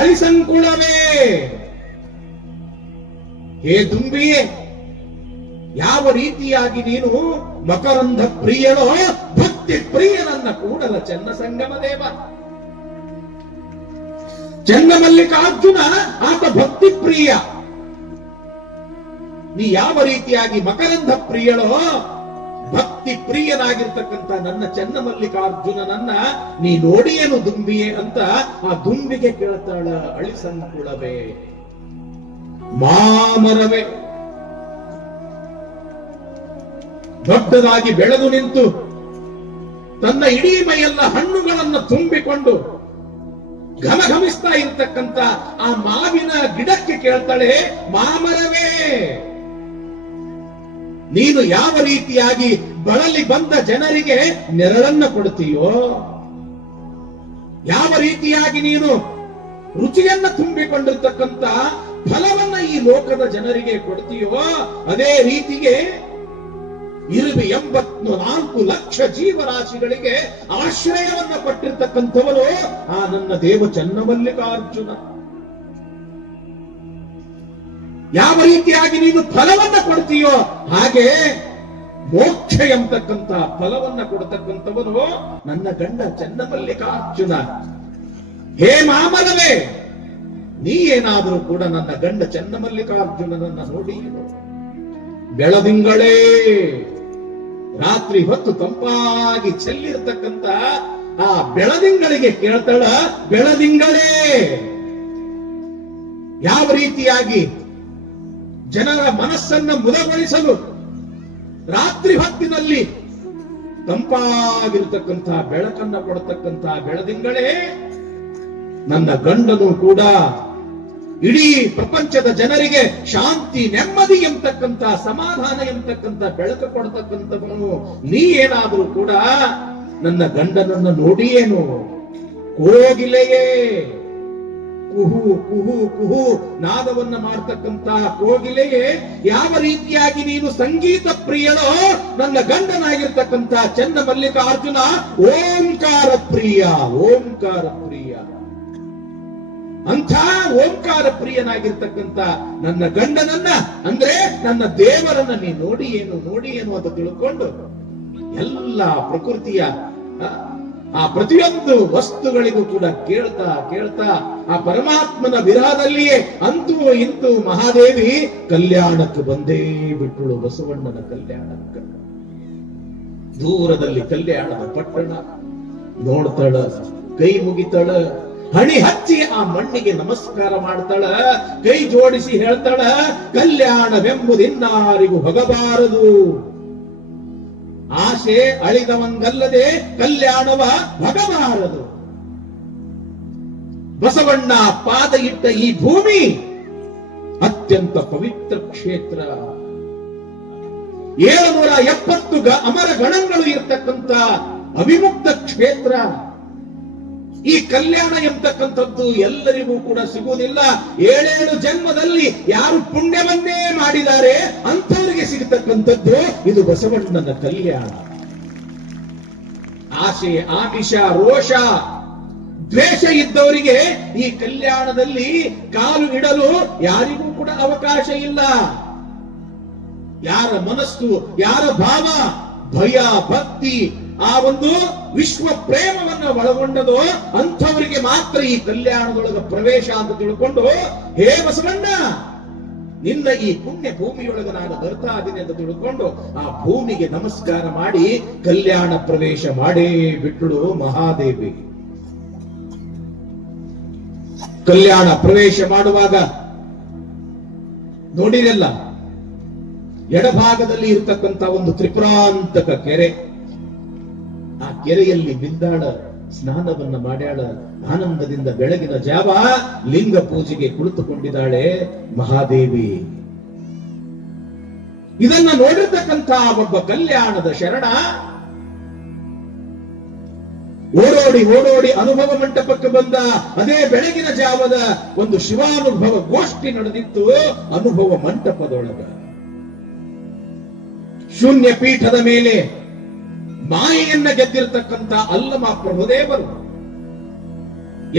ಅಳಿಸಂಕುಳವೇ, ಹೇ ದುಂಬಿಯೇ, ಯಾವ ರೀತಿಯಾಗಿ ನೀನು ಮಕರಂಧ ಪ್ರಿಯಳೋ ಭಕ್ತಿ ಪ್ರಿಯನನ್ನ ಕೂಡಲ ಚೆನ್ನ ಸಂಗಮ ದೇವ. ಚನ್ನಮಲ್ಲಿಕಾರ್ಜುನ ಆತ ಭಕ್ತಿ ಪ್ರಿಯ. ನೀ ಯಾವ ರೀತಿಯಾಗಿ ಮಕರಂಧ ಪ್ರಿಯಳೋ ಭಕ್ತಿ ಪ್ರಿಯನಾಗಿರ್ತಕ್ಕಂಥ ನನ್ನ ಚನ್ನಮಲ್ಲಿಕಾರ್ಜುನನನ್ನ ನೀ ನೋಡಿಯೇನು ದುಂಬಿಯೇ ಅಂತ ಆ ದುಂಬಿಗೆ ಕೇಳ್ತಾಳ, ಅಳಿಸಂಕುಳವೇ, ಮಾಮರವೇ. ದೊಡ್ಡದಾಗಿ ಬೆಳೆದು ನಿಂತು ತನ್ನ ಇಡೀ ಮೈಯೆಲ್ಲ ಹಣ್ಣುಗಳನ್ನು ತುಂಬಿಕೊಂಡು ಘಮಘಮಿಸ್ತಾ ಇರ್ತಕ್ಕಂಥ ಆ ಮಾವಿನ ಗಿಡಕ್ಕೆ ಕೇಳ್ತಾಳೆ, ಮಾಮರವೇ, ನೀನು ಯಾವ ರೀತಿಯಾಗಿ ಬಳಲಿ ಬಂದ ಜನರಿಗೆ ನೆರಳನ್ನ ಕೊಡ್ತೀಯೋ, ಯಾವ ರೀತಿಯಾಗಿ ನೀನು ರುಚಿಯನ್ನ ತುಂಬಿಕೊಂಡಿರ್ತಕ್ಕಂಥ ಫಲವನ್ನ ಈ ಲೋಕದ ಜನರಿಗೆ ಕೊಡ್ತೀಯೋ, ಅದೇ ರೀತಿಗೆ 84 ಲಕ್ಷ ಜೀವರಾಶಿಗಳಿಗೆ ಆಶ್ರಯವನ್ನ ಕೊಟ್ಟಿರ್ತಕ್ಕಂಥವನು ಆ ನನ್ನ ದೇವ ಚನ್ನಮಲ್ಲಿಕಾರ್ಜುನ. ಯಾವ ರೀತಿಯಾಗಿ ನೀನು ಫಲವನ್ನ ಕೊಡ್ತೀಯೋ ಹಾಗೆ ಮೋಕ್ಷ ಎಂಬತಕ್ಕಂಥ ಫಲವನ್ನ ಕೊಡತಕ್ಕಂಥವನು ನನ್ನ ಗಂಡ ಚನ್ನಮಲ್ಲಿಕಾರ್ಜುನ. ಹೇ ಮಾಮರವೇ, ನೀ ಏನಾದರೂ ಕೂಡ ನನ್ನ ಗಂಡ ಚನ್ನಮಲ್ಲಿಕಾರ್ಜುನನನ್ನ ನೋಡಿ ಬೆಳದಿಂಗಳೇ, ರಾತ್ರಿ ಹೊತ್ತು ತಂಪಾಗಿ ಚೆಲ್ಲಿರ್ತಕ್ಕಂಥ ಆ ಬೆಳದಿಂಗಳಿಗೆ ಕೇಳ್ತಾಳ, ಬೆಳದಿಂಗಳೇ, ಯಾವ ರೀತಿಯಾಗಿ ಜನರ ಮನಸ್ಸನ್ನ ಮುದಗೊಳಿಸಲು ರಾತ್ರಿ ಹೊತ್ತಿನಲ್ಲಿ ತಂಪಾಗಿರ್ತಕ್ಕಂಥ ಬೆಳಕನ್ನ ಕೊಡತಕ್ಕಂಥ ಬೆಳದಿಂಗಳೇ, ನನ್ನ ಗಂಡನು ಕೂಡ ಇಡೀ ಪ್ರಪಂಚದ ಜನರಿಗೆ ಶಾಂತಿ ನೆಮ್ಮದಿ ಎಂಬತಕ್ಕಂಥ ಸಮಾಧಾನ ಎಂಬತಕ್ಕಂಥ ಬೆಳಕು ಕೊಡತಕ್ಕಂಥವನು ನೀ ಏನಾದರೂ ಕೂಡ ನನ್ನ ಗಂಡನನ್ನ ನೋಡಿಯೇನು, ಕೋಗಿಲೆಯೇ, ಕುಹು ಕುಹು ಕುಹು ನಾದವನ್ನ ಮಾಡ್ತಕ್ಕಂಥ ಕೋಗಿಲೆಯೇ, ಯಾವ ರೀತಿಯಾಗಿ ನೀನು ಸಂಗೀತ ಪ್ರಿಯಳೋ ನನ್ನ ಗಂಡನಾಗಿರ್ತಕ್ಕಂಥ ಚನ್ನಮಲ್ಲಿಕಾರ್ಜುನ ಓಂಕಾರ ಪ್ರಿಯ, ಓಂಕಾರ ಪ್ರಿಯ. ಅಂಥ ಓಂಕಾರ ಪ್ರಿಯನಾಗಿರ್ತಕ್ಕಂಥ ನನ್ನ ಗಂಡನನ್ನ ಅಂದ್ರೆ ನನ್ನ ದೇವರನ್ನ ನೀ ನೋಡಿ ಏನು ಅಂತ ತಿಳ್ಕೊಂಡು ಎಲ್ಲ ಪ್ರಕೃತಿಯ ಆ ಪ್ರತಿಯೊಂದು ವಸ್ತುಗಳಿಗೂ ಕೂಡ ಕೇಳ್ತಾ ಕೇಳ್ತಾ ಆ ಪರಮಾತ್ಮನ ವಿರಹದಲ್ಲಿಯೇ ಅಂತೂ ಇಂತೂ ಮಹಾದೇವಿ ಕಲ್ಯಾಣಕ್ಕೆ ಬಂದೇ ಬಿಟ್ಟಳು. ಬಸವಣ್ಣನ ಕಲ್ಯಾಣಕ್ಕೆ ದೂರದಲ್ಲಿ ಕಲ್ಯಾಣದ ಪಟ್ಟಣ ನೋಡ್ತಾಳ, ಕೈ ಮುಗಿತಾಳ, ಹಣಿ ಹಚ್ಚಿ ಆ ಮಣ್ಣಿಗೆ ನಮಸ್ಕಾರ ಮಾಡ್ತಾಳ, ಕೈ ಜೋಡಿಸಿ ಹೇಳ್ತಾಳ, ಕಲ್ಯಾಣವೆಂಬುದಿನ್ನಾರಿಗೂ ಹೊಗಬಾರದು, ಆಶೆ ಅಳಿದವಂಗಲ್ಲದೆ ಕಲ್ಯಾಣವ ಹೊಗಬಾರದು. ಬಸವಣ್ಣ ಪಾದ ಇಟ್ಟ ಈ ಭೂಮಿ ಅತ್ಯಂತ ಪವಿತ್ರ ಕ್ಷೇತ್ರ. 770 ಅಮರ ಗಣಗಳು ಇರ್ತಕ್ಕಂಥ ಅವಿಮುಕ್ತ ಕ್ಷೇತ್ರ. ಈ ಕಲ್ಯಾಣ ಎಂಬತಕ್ಕಂಥದ್ದು ಎಲ್ಲರಿಗೂ ಕೂಡ ಸಿಗುವುದಿಲ್ಲ. 7 ಜನ್ಮದಲ್ಲಿ ಯಾರು ಪುಣ್ಯವನ್ನೇ ಮಾಡಿದ್ದಾರೆ ಅಂಥವರಿಗೆ ಸಿಗತಕ್ಕಂಥದ್ದು ಇದು ಬಸವಣ್ಣನ ಕಲ್ಯಾಣ. ಆಶೆ, ಆಮಿಷ, ರೋಷ, ದ್ವೇಷ ಇದ್ದವರಿಗೆ ಈ ಕಲ್ಯಾಣದಲ್ಲಿ ಕಾಲು ಇಡಲು ಯಾರಿಗೂ ಕೂಡ ಅವಕಾಶ ಇಲ್ಲ. ಯಾರ ಮನಸ್ಸು, ಯಾರ ಭಾವ ಭಯ, ಭಕ್ತಿ, ಆ ಒಂದು ವಿಶ್ವ ಪ್ರೇಮವನ್ನು ಒಳಗೊಂಡದೋ ಅಂಥವರಿಗೆ ಮಾತ್ರ ಈ ಕಲ್ಯಾಣದೊಳಗ ಪ್ರವೇಶ ಅಂತ ತಿಳ್ಕೊಂಡು, ಹೇ ಬಸವಣ್ಣ, ನಿನ್ನ ಈ ಪುಣ್ಯ ಭೂಮಿಯೊಳಗೆ ನಾನು ಬರ್ತಾ ಇದ್ದೀನಿ ಅಂತ ತಿಳ್ಕೊಂಡು ಆ ಭೂಮಿಗೆ ನಮಸ್ಕಾರ ಮಾಡಿ ಕಲ್ಯಾಣ ಪ್ರವೇಶ ಮಾಡೇ ಬಿಟ್ಟಳು ಮಹಾದೇವಿ. ಕಲ್ಯಾಣ ಪ್ರವೇಶ ಮಾಡುವಾಗ ನೋಡಿರಲ್ಲ, ಎಡಭಾಗದಲ್ಲಿ ಇರತಕ್ಕಂತ ಒಂದು ತ್ರಿಪುರಾಂತಕ ಕೆರೆ. ಆ ಕೆರೆಯಲ್ಲಿ ಬಿದ್ದಾಳ, ಸ್ನಾನವನ್ನ ಮಾಡ್ಯಾಳ. ಆನಂದದಿಂದ ಬೆಳಗಿನ ಜಾವ ಲಿಂಗ ಪೂಜೆಗೆ ಕುಳಿತುಕೊಂಡಿದ್ದಾಳೆ ಮಹಾದೇವಿ. ಇದನ್ನ ನೋಡಿರ್ತಕ್ಕಂತ ಒಬ್ಬ ಕಲ್ಯಾಣದ ಶರಣ ಓಡೋಡಿ ಓಡೋಡಿ ಅನುಭವ ಮಂಟಪಕ್ಕೆ ಬಂದ. ಅದೇ ಬೆಳಗಿನ ಜಾವದ ಒಂದು ಶಿವಾನುಭವ ಗೋಷ್ಠಿ ನಡೆದಿತ್ತು ಅನುಭವ ಮಂಟಪದೊಳಗ. ಶೂನ್ಯ ಪೀಠದ ಮೇಲೆ ಮಾಯೆಯನ್ನ ಗೆದ್ದಿರತಕ್ಕಂತ ಅಲ್ಲಮ ಪ್ರಭುದೇವರು,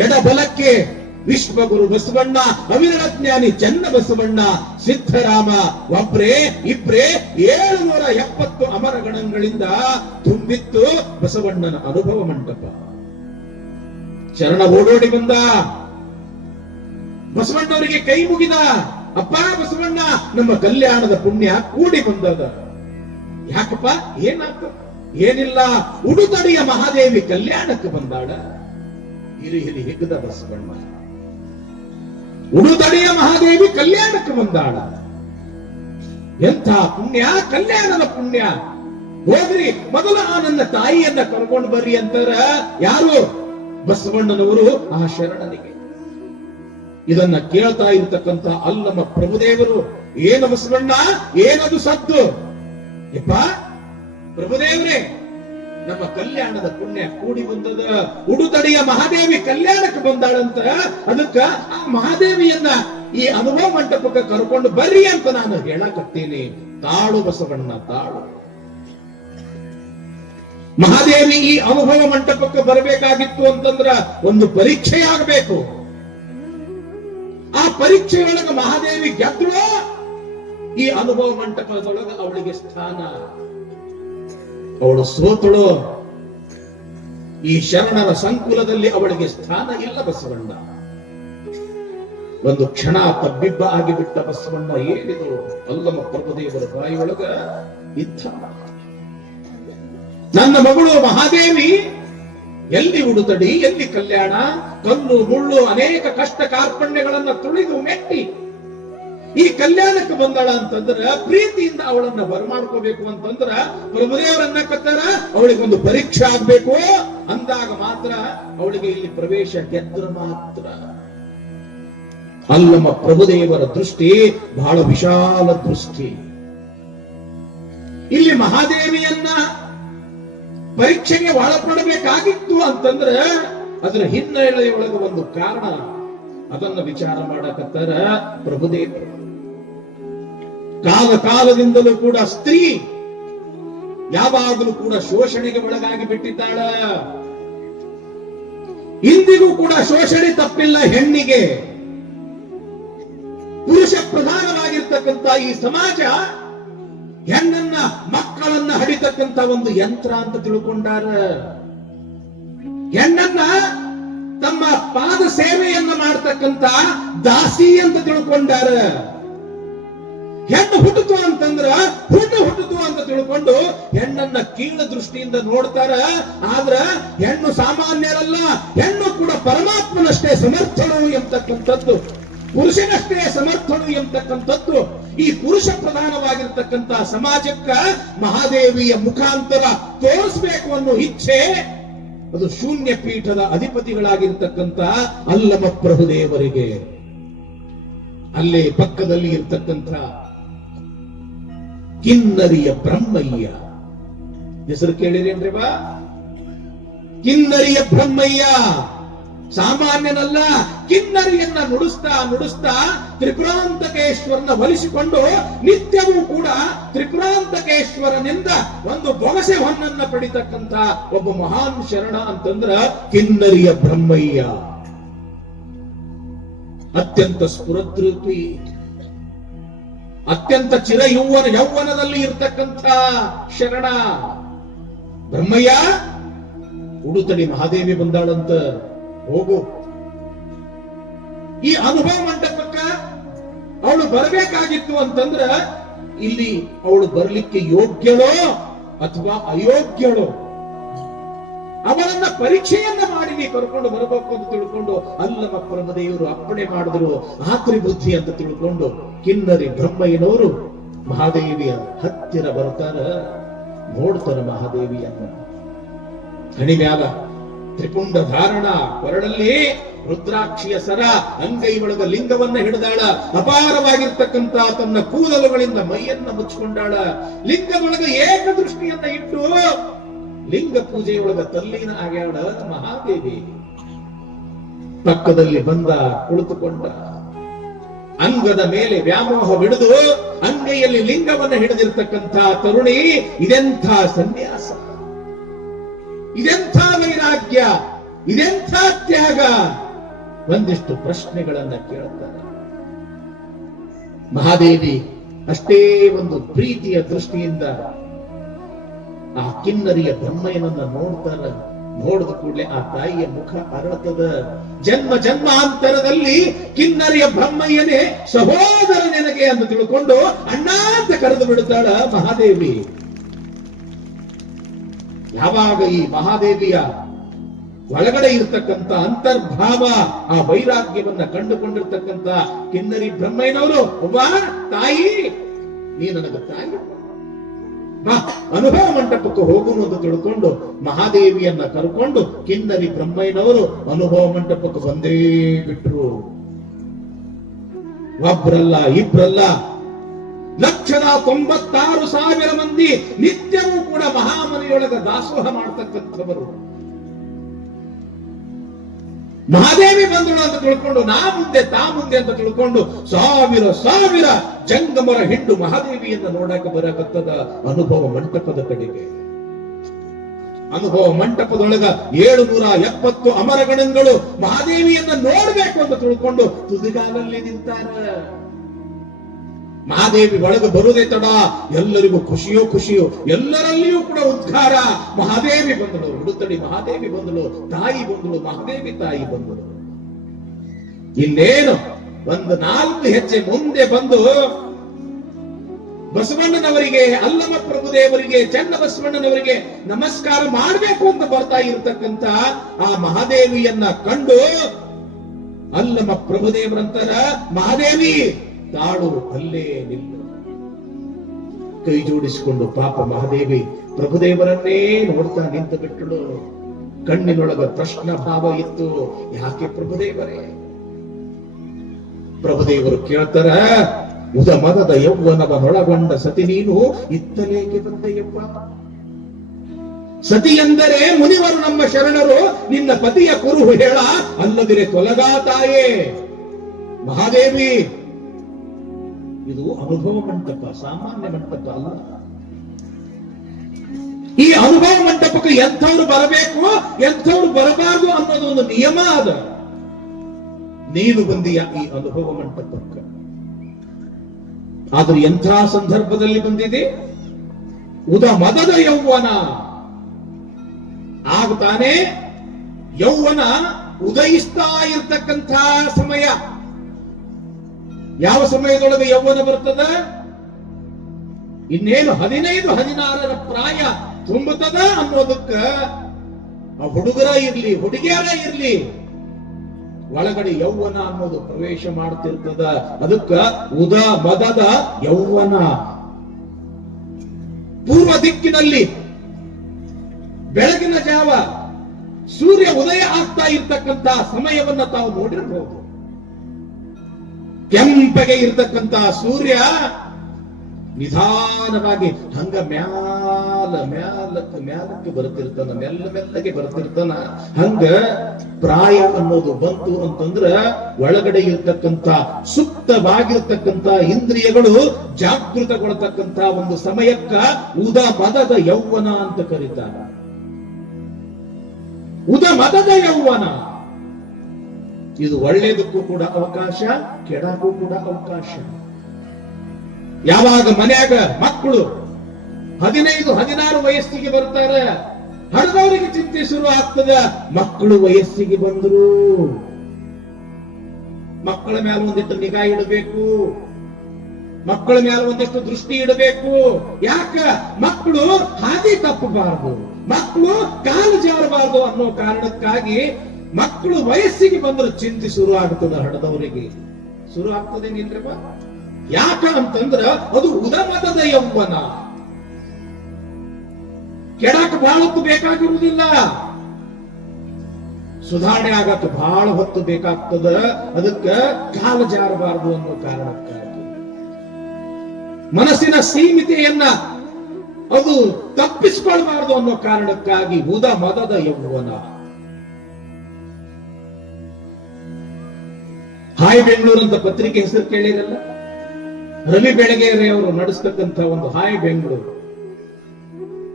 ಎಡಬಲಕ್ಕೆ ವಿಶ್ವಗುರು ಬಸವಣ್ಣ, ಅವಿರಳ ಜ್ಞಾನಿ ಚನ್ನ ಬಸವಣ್ಣ, ಸಿದ್ಧರಾಮ, ಒಬ್ರೇ ಇಬ್ರೇ 770 ಅಮರಗಣಗಳಿಂದ ತುಂಬಿತ್ತು ಬಸವಣ್ಣನ ಅನುಭವ ಮಂಟಪ. ಶರಣ ಓಡೋಡಿ ಬಂದ, ಬಸವಣ್ಣವರಿಗೆ ಕೈ ಮುಗಿದ. ಅಪ್ಪ ಬಸವಣ್ಣ, ನಮ್ಮ ಕಲ್ಯಾಣದ ಪುಣ್ಯ ಕೂಡಿ ಬಂದದ. ಯಾಕಪ್ಪ, ಏನಾತ? ಏನಿಲ್ಲ, ಉಡುತಡಿಯ ಮಹಾದೇವಿ ಕಲ್ಯಾಣಕ್ಕೆ ಬಂದಾಳ. ಹಿರಿ ಹಿರಿ ಹಿಗ್ಗದ ಬಸವಣ್ಣ, ಉಡುತಡಿಯ ಮಹಾದೇವಿ ಕಲ್ಯಾಣಕ್ಕೆ ಬಂದಾಳ. ಎಂಥ ಪುಣ್ಯ, ಕಲ್ಯಾಣದ ಪುಣ್ಯ. ಹೋಗ್ರಿ, ಮೊದಲು ನನ್ನ ತಾಯಿಯನ್ನ ಕರ್ಕೊಂಡು ಬರ್ರಿ ಅಂತಾರ. ಯಾರು? ಬಸವಣ್ಣನವರು ಆ ಶರಣನಿಗೆ. ಇದನ್ನ ಕೇಳ್ತಾ ಇರತಕ್ಕಂತ ಅಲ್ಲಮ ಪ್ರಭುದೇವರು, ಏನು ಬಸವಣ್ಣ, ಏನದು ಸದ್ದು? ಯಪ್ಪ ಪ್ರಭುದೇವ್ರೆ, ನಮ್ಮ ಕಲ್ಯಾಣದ ಪುಣ್ಯ ಕೂಡಿ ಬಂದದ. ಉಡುತಡಿಯ ಮಹಾದೇವಿ ಕಲ್ಯಾಣಕ್ಕೆ ಬಂದಾಳಂತ. ಅದಕ್ಕ ಆ ಮಹಾದೇವಿಯನ್ನ ಈ ಅನುಭವ ಮಂಟಪಕ್ಕೆ ಕರ್ಕೊಂಡು ಬರ್ರಿ ಅಂತ ನಾನು ಹೇಳಕತ್ತೀನಿ. ತಾಳು ಬಸವಣ್ಣ, ತಾಳು. ಮಹಾದೇವಿ ಈ ಅನುಭವ ಮಂಟಪಕ್ಕೆ ಬರಬೇಕಾಗಿತ್ತು ಅಂತಂದ್ರ ಒಂದು ಪರೀಕ್ಷೆಯಾಗಬೇಕು. ಆ ಪರೀಕ್ಷೆಯೊಳಗ ಮಹಾದೇವಿ ಗೆದ್ರು, ಈ ಅನುಭವ ಮಂಟಪದೊಳಗ ಅವಳಿಗೆ ಸ್ಥಾನ. ಅವಳು ಸೋತಳು, ಈ ಶರಣರ ಸಂಕುಲದಲ್ಲಿ ಅವಳಿಗೆ ಸ್ಥಾನ ಇಲ್ಲ. ಬಸವಣ್ಣ ಒಂದು ಕ್ಷಣ ತಬ್ಬಿಬ್ಬ ಆಗಿಬಿಟ್ಟ. ಬಸವಣ್ಣ ಏನಿದು ಅಲ್ಲಮ ಪ್ರಭುದೇವರ ಬಾಯಿಯೊಳಗ ಇದ್ದ. ನನ್ನ ಮಗಳು ಮಹಾದೇವಿ ಎಲ್ಲಿ ಉಡುತಡಿ, ಎಲ್ಲಿ ಕಲ್ಯಾಣ, ಕಲ್ಲು ಮುಳ್ಳು ಅನೇಕ ಕಷ್ಟ ಕಾರ್ಪಣ್ಯಗಳನ್ನ ತುಳಿದು ಮೆಟ್ಟಿ ಈ ಕಲ್ಯಾಣಕ್ಕೆ ಬಂದಾಳ ಅಂತಂದ್ರ ಪ್ರೀತಿಯಿಂದ ಅವಳನ್ನ ಬರಮಾಡ್ಕೋಬೇಕು ಅಂತಂದ್ರ ಪ್ರಭುದೇವರನ್ನ ಕತ್ತಾರ. ಅವಳಿಗೆ ಒಂದು ಪರೀಕ್ಷೆ ಆಗ್ಬೇಕು. ಅಂದಾಗ ಮಾತ್ರ ಅವಳಿಗೆ ಇಲ್ಲಿ ಪ್ರವೇಶ ಗೆದ್ರ ಮಾತ್ರ. ಅಲ್ಲಮ ಪ್ರಭುದೇವರ ದೃಷ್ಟಿ ಬಹಳ ವಿಶಾಲ ದೃಷ್ಟಿ. ಇಲ್ಲಿ ಮಹಾದೇವಿಯನ್ನ ಪರೀಕ್ಷೆಗೆ ಒಳಪಡಬೇಕಾಗಿತ್ತು ಅಂತಂದ್ರ ಅದರ ಹಿನ್ನೆಲೆಯೊಳಗ ಒಂದು ಕಾರಣ. ಅದನ್ನ ವಿಚಾರ ಮಾಡಕತ್ತಾರ ಪ್ರಭುದೇವರು. ಕಾಲ ಕಾಲದಿಂದಲೂ ಕೂಡ ಸ್ತ್ರೀ ಯಾವಾಗಲೂ ಕೂಡ ಶೋಷಣೆಗೆ ಒಳಗಾಗಿ ಬಿಟ್ಟಿದ್ದಾಳ. ಇಂದಿಗೂ ಕೂಡ ಶೋಷಣೆ ತಪ್ಪಿಲ್ಲ ಹೆಣ್ಣಿಗೆ. ಪುರುಷ ಪ್ರಧಾನವಾಗಿರ್ತಕ್ಕಂಥ ಈ ಸಮಾಜ ಹೆಣ್ಣನ್ನ, ಮಕ್ಕಳನ್ನ ಹಡಿತಕ್ಕಂಥ ಒಂದು ಯಂತ್ರ ಅಂತ ತಿಳ್ಕೊಂಡಾರ. ಹೆಣ್ಣನ್ನ ತಮ್ಮ ಪಾದ ಸೇವೆಯನ್ನ ಮಾಡ್ತಕ್ಕಂಥ ದಾಸಿ ಅಂತ ತಿಳ್ಕೊಂಡಾರ. ಹೆಣ್ಣು ಹುಟ್ಟಿತು ಅಂತಂದ್ರ ಹುಟ್ಟಿತು ಅಂತ ತಿಳ್ಕೊಂಡು ಹೆಣ್ಣನ್ನ ಕೀಳ ದೃಷ್ಟಿಯಿಂದ ನೋಡ್ತಾರ. ಆದ್ರ ಹೆಣ್ಣು ಸಾಮಾನ್ಯರಲ್ಲ, ಹೆಣ್ಣು ಕೂಡ ಪರಮಾತ್ಮನಷ್ಟೇ ಸಮರ್ಥನು ಎಂಬತಕ್ಕಂಥದ್ದು, ಪುರುಷನಷ್ಟೇ ಸಮರ್ಥನು ಎಂಬತಕ್ಕಂಥದ್ದು ಈ ಪುರುಷ ಪ್ರಧಾನವಾಗಿರ್ತಕ್ಕಂಥ ಸಮಾಜಕ್ಕ ಮಹಾದೇವಿಯ ಮುಖಾಂತರ ತೋರಿಸಬೇಕು ಅನ್ನೋ ಇಚ್ಛೆ ಅದು ಶೂನ್ಯ ಪೀಠದ ಅಧಿಪತಿಗಳಾಗಿರ್ತಕ್ಕಂಥ ಅಲ್ಲಮ ಪ್ರಭುದೇವರಿಗೆ. ಅಲ್ಲೇ ಪಕ್ಕದಲ್ಲಿ ಇರ್ತಕ್ಕಂಥ ಕಿನ್ನರಿಯ ಬ್ರಹ್ಮಯ್ಯ ಹೆಸರು ಕೇಳಿರೇನ್ರಿ ಬಾ? ಕಿನ್ನರಿಯ ಬ್ರಹ್ಮಯ್ಯ ಸಾಮಾನ್ಯನಲ್ಲ. ಕಿನ್ನರಿಯನ್ನ ನುಡಿಸ್ತಾ ತ್ರಿಪುರಾಂತಕೇಶ್ವರನ ಒಲಿಸಿಕೊಂಡು ನಿತ್ಯವೂ ಕೂಡ ತ್ರಿಪುರಾಂತಕೇಶ್ವರನಿಂದ ಒಂದು ಬೊಗಸೆ ಹೊನ್ನನ್ನ ಪಡಿತಕ್ಕಂತ ಒಬ್ಬ ಮಹಾನ್ ಶರಣ ಅಂತಂದ್ರ ಕಿನ್ನರಿಯ ಬ್ರಹ್ಮಯ್ಯ. ಅತ್ಯಂತ ಸ್ಫುರದ್ರೂಪಿ, ಅತ್ಯಂತ ಚಿರ ಯೌವನದಲ್ಲಿ ಇರ್ತಕ್ಕಂಥ ಶರಣ ಬ್ರಹ್ಮಯ್ಯ. ಉಡುತಡಿ ಮಹಾದೇವಿ ಬಂದಾಳಂತ, ಹೋಗು. ಈ ಅನುಭವ ಮಂಟಪಕ್ಕ ಅವಳು ಬರಬೇಕಾಗಿತ್ತು ಅಂತಂದ್ರ ಇಲ್ಲಿ ಅವಳು ಬರ್ಲಿಕ್ಕೆ ಯೋಗ್ಯಳೋ ಅಥವಾ ಅಯೋಗ್ಯಳೋ ಅವಳನ್ನ ಪರೀಕ್ಷೆಯನ್ನ ಮಾಡಿ ನೀ ಕರ್ಕೊಂಡು ಬರಬೇಕು ಅಂತ ತಿಳ್ಕೊಂಡು ಅಲ್ಲಮ ಪ್ರಭುದೇವರು ಅಪ್ಪಣೆ ಮಾಡಿದ್ರು. ಆತ್ರಿ ಬುದ್ಧಿ ಅಂತ ತಿಳ್ಕೊಂಡು ಕಿನ್ನರಿ ಬ್ರಹ್ಮಯ್ಯನವರು ಮಹಾದೇವಿಯ ಹತ್ತಿರ ಬರ್ತಾರ, ನೋಡ್ತಾರ ಮಹಾದೇವಿಯನ್ನ. ಹಣಿ ಮ್ಯಾಲ ತ್ರಿಪುಂಡ ಧಾರಣ, ಕೊರಳಲ್ಲಿ ರುದ್ರಾಕ್ಷಿಯ ಸರ, ಅಂಗೈ ಒಳಗ ಲಿಂಗವನ್ನ ಹಿಡಿದಾಳ. ಅಪಾರವಾಗಿರ್ತಕ್ಕಂತ ತನ್ನ ಕೂದಲುಗಳಿಂದ ಮೈಯನ್ನ ಮುಚ್ಚಿಕೊಂಡಾಳ. ಲಿಂಗದೊಳಗ ಏಕದೃಷ್ಟಿಯನ್ನ ಇಟ್ಟು ಲಿಂಗ ಪೂಜೆಯೊಳಗ ತಲ್ಲೀನ ಆಗ್ಯಾಳ ಮಹಾದೇವಿ. ಪಕ್ಕದಲ್ಲಿ ಬಂದ, ಕುಳಿತುಕೊಂಡ. ಅಂಗದ ಮೇಲೆ ವ್ಯಾಮೋಹವಿಡಿದು ಅಂಗೈಯಲ್ಲಿ ಲಿಂಗವನ್ನ ಹಿಡಿದಿರ್ತಕ್ಕಂಥ ತರುಣಿ, ಇದೆಂಥ ಸನ್ಯಾಸ, ಇದೆಂಥ ವೈರಾಗ್ಯ, ಇದೆಂಥ ತ್ಯಾಗ. ಒಂದಿಷ್ಟು ಪ್ರಶ್ನೆಗಳನ್ನ ಕೇಳುತ್ತಾರೆ. ಮಹಾದೇವಿ ಅಷ್ಟೇ ಒಂದು ಪ್ರೀತಿಯ ದೃಷ್ಟಿಯಿಂದ ಆ ಕಿನ್ನರಿಯ ಬ್ರಹ್ಮಯ್ಯನನ್ನ ನೋಡ್ತಾರ. ನೋಡಿದ ಕೂಡಲೇ ಆ ತಾಯಿಯ ಮುಖ ಅರಳುತ್ತದ. ಜನ್ಮ ಜನ್ಮಾಂತರದಲ್ಲಿ ಕಿನ್ನರಿಯ ಬ್ರಹ್ಮಯ್ಯನೇ ಸಹೋದರ ನನಗೆ ಅಂತ ತಿಳ್ಕೊಂಡು ಅಣ್ಣ ಅಂತ ಕರೆದು ಬಿಡುತ್ತಾಳ ಮಹಾದೇವಿ. ಯಾವಾಗ ಈ ಮಹಾದೇವಿಯ ಒಳಗಡೆ ಇರತಕ್ಕಂತ ಅಂತರ್ಭಾವ, ಆ ವೈರಾಗ್ಯವನ್ನ ಕಂಡುಕೊಂಡಿರ್ತಕ್ಕಂತ ಕಿನ್ನರಿ ಬ್ರಹ್ಮಯ್ಯನವರು, ಒಬ್ಬ ತಾಯಿ, ನೀ ನನಗ ತಾಯಿ, ಅನುಭವ ಮಂಟಪಕ್ಕೆ ಹೋಗುನು ಅಂತ ತಿಳ್ಕೊಂಡು ಮಹಾದೇವಿಯನ್ನ ಕರ್ಕೊಂಡು ಕಿನ್ನರಿ ಬ್ರಹ್ಮಯ್ಯನವರು ಅನುಭವ ಮಂಟಪಕ್ಕೆ ಬಂದೇ ಬಿಟ್ರು. ಒಬ್ರಲ್ಲ, ಇಬ್ರಲ್ಲ, 1,96,000 ಮಂದಿ ನಿತ್ಯವೂ ಕೂಡ ಮಹಾಮನೆಯೊಳಗ ದಾಸೋಹ ಮಾಡ್ತಕ್ಕಂಥವರು. ಮಹಾದೇವಿ ಬಂದಳು ಅಂತ ತಿಳ್ಕೊಂಡು ನಾ ಮುಂದೆ ತಾ ಮುಂದೆ ಅಂತ ತಿಳ್ಕೊಂಡು ಸಾವಿರ ಜಂಗಮರ ಹಿಂಡು ಮಹಾದೇವಿಯನ್ನ ನೋಡಕ್ಕೆ ಬರಕತ್ತದ ಅನುಭವ ಮಂಟಪದ ಕಡೆಗೆ. ಅನುಭವ ಮಂಟಪದೊಳಗ 770 ಅಮರಗಣಗಳು ಮಹಾದೇವಿಯನ್ನ ನೋಡ್ಬೇಕು ಅಂತ ತಿಳ್ಕೊಂಡು ತುದಿಗಾಲಲ್ಲಿ ನಿಂತಾರ. ಮಹಾದೇವಿ ಒಳಗೆ ಬರುವುದೇ ತಡ, ಎಲ್ಲರಿಗೂ ಖುಷಿಯೋ, ಎಲ್ಲರಲ್ಲಿಯೂ ಕೂಡ ಉದ್ಘಾರ. ಮಹಾದೇವಿ ಬಂದಳು, ಹುಡುತಡಿ ಮಹಾದೇವಿ ಬಂದಳು, ತಾಯಿ ಬಂದಳು, ಮಹಾದೇವಿ ತಾಯಿ ಬಂದಳು. ಇನ್ನೇನು ಒಂದು 4 ಹೆಜ್ಜೆ ಮುಂದೆ ಬಂದು ಬಸವಣ್ಣನವರಿಗೆ, ಅಲ್ಲಮ ಪ್ರಭುದೇವರಿಗೆ, ಚನ್ನ ಬಸವಣ್ಣನವರಿಗೆ ನಮಸ್ಕಾರ ಮಾಡಬೇಕು ಅಂತ ಬರ್ತಾ ಇರತಕ್ಕಂತ ಆ ಮಹಾದೇವಿಯನ್ನ ಕಂಡು ಅಲ್ಲಮ ಪ್ರಭುದೇವರಂತರ, ಮಹಾದೇವಿ ತಾಳು, ಅಲ್ಲೇ ನಿಲ್ಲು. ಕೈ ಜೋಡಿಸಿಕೊಂಡು ಪಾಪ ಮಹಾದೇವಿ ಪ್ರಭುದೇವರನ್ನೇ ನೋಡ್ತಾ ನಿಂತು ಬಿಟ್ಟಳು. ಕಣ್ಣಿನೊಳಗ ಪ್ರಶ್ನ ಭಾವ ಇತ್ತು, ಯಾಕೆ ಪ್ರಭುದೇವರೇ? ಪ್ರಭುದೇವರು ಕೇಳ್ತಾರ, ಉದ ಮದದ ಯೌವನವನೊಳಗೊಂಡ ಸತಿ ನೀನು ಇತ್ತಲೇಕೆ ಬಂದೆಯಪ್ಪ? ಸತಿ ಎಂದರೆ ಮುನಿವರು ನಮ್ಮ ಶರಣರು, ನಿನ್ನ ಪತಿಯ ಕುರುಹು ಹೇಳ, ಅಲ್ಲದಿರೆ ತೊಲಗಾ ತಾಯೇ. ಮಹಾದೇವಿ, ಇದು ಅನುಭವ ಮಂಟಪ, ಸಾಮಾನ್ಯ ಮಂಟಪ ಅಲ್ಲ. ಈ ಅನುಭವ ಮಂಟಪಕ್ಕೆ ಎಂಥವ್ರು ಬರಬೇಕು, ಎಂಥವ್ರು ಬರಬಾರದು ಅನ್ನೋದು ಒಂದು ನಿಯಮ ಅದ. ನೀನು ಬಂದೀಯ ಈ ಅನುಭವ ಮಂಟಪಕ್ಕೆ, ಆದ್ರೆ ಎಂಥ ಸಂದರ್ಭದಲ್ಲಿ ಬಂದಿದೆ? ಉದ ಮದದ ಯೌವನ ಆಗ್ತಾನೆ, ಯೌವನ ಉದಯಿಸ್ತಾ ಇರ್ತಕ್ಕಂಥ ಸಮಯ. ಯಾವ ಸಮಯದೊಳಗೆ ಯೌವನ ಬರ್ತದ? ಇನ್ನೇನು 15-16 ಪ್ರಾಯ ತುಂಬುತ್ತದ ಅನ್ನೋದಕ್ಕ ಆ ಹುಡುಗರ ಇರ್ಲಿ, ಹುಡುಗಿಯರ ಇರ್ಲಿ, ಒಳಗಡೆ ಯೌವನ ಅನ್ನೋದು ಪ್ರವೇಶ ಮಾಡ್ತಿರ್ತದ. ಅದಕ್ಕ ಉದ ಮದದ ಯೌವನ. ಪೂರ್ವ ದಿಕ್ಕಿನಲ್ಲಿ ಬೆಳಗಿನ ಜಾವ ಸೂರ್ಯ ಉದಯ ಆಗ್ತಾ ಇರ್ತಕ್ಕಂತ ಸಮಯವನ್ನ ತಾವು ನೋಡಿರಬಹುದು. ಕೆಂಪಗೆ ಇರ್ತಕ್ಕಂತ ಸೂರ್ಯ ನಿಧಾನವಾಗಿ ಹಂಗ ಮ್ಯಾಲಕ್ಕೆ ಬರ್ತಿರ್ತಾನ, ಮೆಲ್ಲಗೆ ಬರ್ತಿರ್ತಾನ. ಹಂಗ ಪ್ರಾಯ ಅನ್ನೋದು ಬಂತು ಅಂತಂದ್ರ ಒಳಗಡೆ ಇರ್ತಕ್ಕಂತ ಸುಪ್ತವಾಗಿರ್ತಕ್ಕಂತ ಇಂದ್ರಿಯಗಳು ಜಾಗೃತಗೊಳ್ತಕ್ಕಂತ ಒಂದು ಸಮಯಕ್ಕ ಉದ ಮದದ ಯೌವನ ಅಂತ ಕರೀತಾರೆ. ಉದ ಮದದ ಯೌವನ ಇದು ಒಳ್ಳೆಯದಕ್ಕೂ ಕೂಡ ಅವಕಾಶ, ಕೆಡಕ್ಕೂ ಕೂಡ ಅವಕಾಶ. ಯಾವಾಗ ಮನ್ಯಾಗ ಮಕ್ಕಳು 15-16 ವಯಸ್ಸಿಗೆ ಬರ್ತಾರೆ, ಹಡದವರಿಗೆ ಚಿಂತೆ ಶುರು ಆಗ್ತದ. ಮಕ್ಕಳು ವಯಸ್ಸಿಗೆ ಬಂದ್ರು, ಮಕ್ಕಳ ಮೇಲೆ ಒಂದಿಷ್ಟು ನಿಗಾ ಇಡಬೇಕು, ಮಕ್ಕಳ ಮೇಲೆ ಒಂದಿಷ್ಟು ದೃಷ್ಟಿ ಇಡಬೇಕು. ಯಾಕ? ಮಕ್ಕಳು ಹಾದಿ ತಪ್ಪಬಾರದು, ಮಕ್ಕಳು ಕಾಲು ಜಾರಬಾರದು ಅನ್ನೋ ಕಾರಣಕ್ಕಾಗಿ ಮಕ್ಕಳು ವಯಸ್ಸಿಗೆ ಬಂದ್ರೆ ಚಿಂತೆ ಶುರು ಆಗ್ತದ. ಹಡದವರಿಗೆ ಶುರು ಆಗ್ತದೆ. ನಿಂದ್ರಪ್ಪ, ಯಾಕ ಅಂತಂದ್ರ ಅದು ಉದಮದದ ಯೌವನ. ಕೆಡಾಕ ಬಹಳ ಹೊತ್ತು ಬೇಕಾಗಿರುವುದಿಲ್ಲ, ಸುಧಾರಣೆ ಆಗಕ್ಕ ಬಹಳ ಹೊತ್ತು ಬೇಕಾಗ್ತದ. ಅದಕ್ಕ ಕಾಲ ಜಾರಬಾರದು ಅನ್ನೋ ಕಾರಣಕ್ಕಾಗಿ ಮನಸ್ಸಿನ ಸೀಮಿತೆಯನ್ನ ಅದು ತಪ್ಪಿಸಿಕೊಳ್ಬಾರದು ಅನ್ನೋ ಕಾರಣಕ್ಕಾಗಿ ಉದಮದದ ಯೌವನ. ಹಾಯ್ ಬೆಂಗಳೂರು ಅಂತ ಪತ್ರಿಕೆ ಹೆಸರು ಕೇಳಿರಲ್ಲ, ರವಿ ಬೆಳಗೆರೆ ಅವರು ನಡೆಸ್ತಕ್ಕಂಥ ಒಂದು ಹಾಯ್ ಬೆಂಗಳೂರು.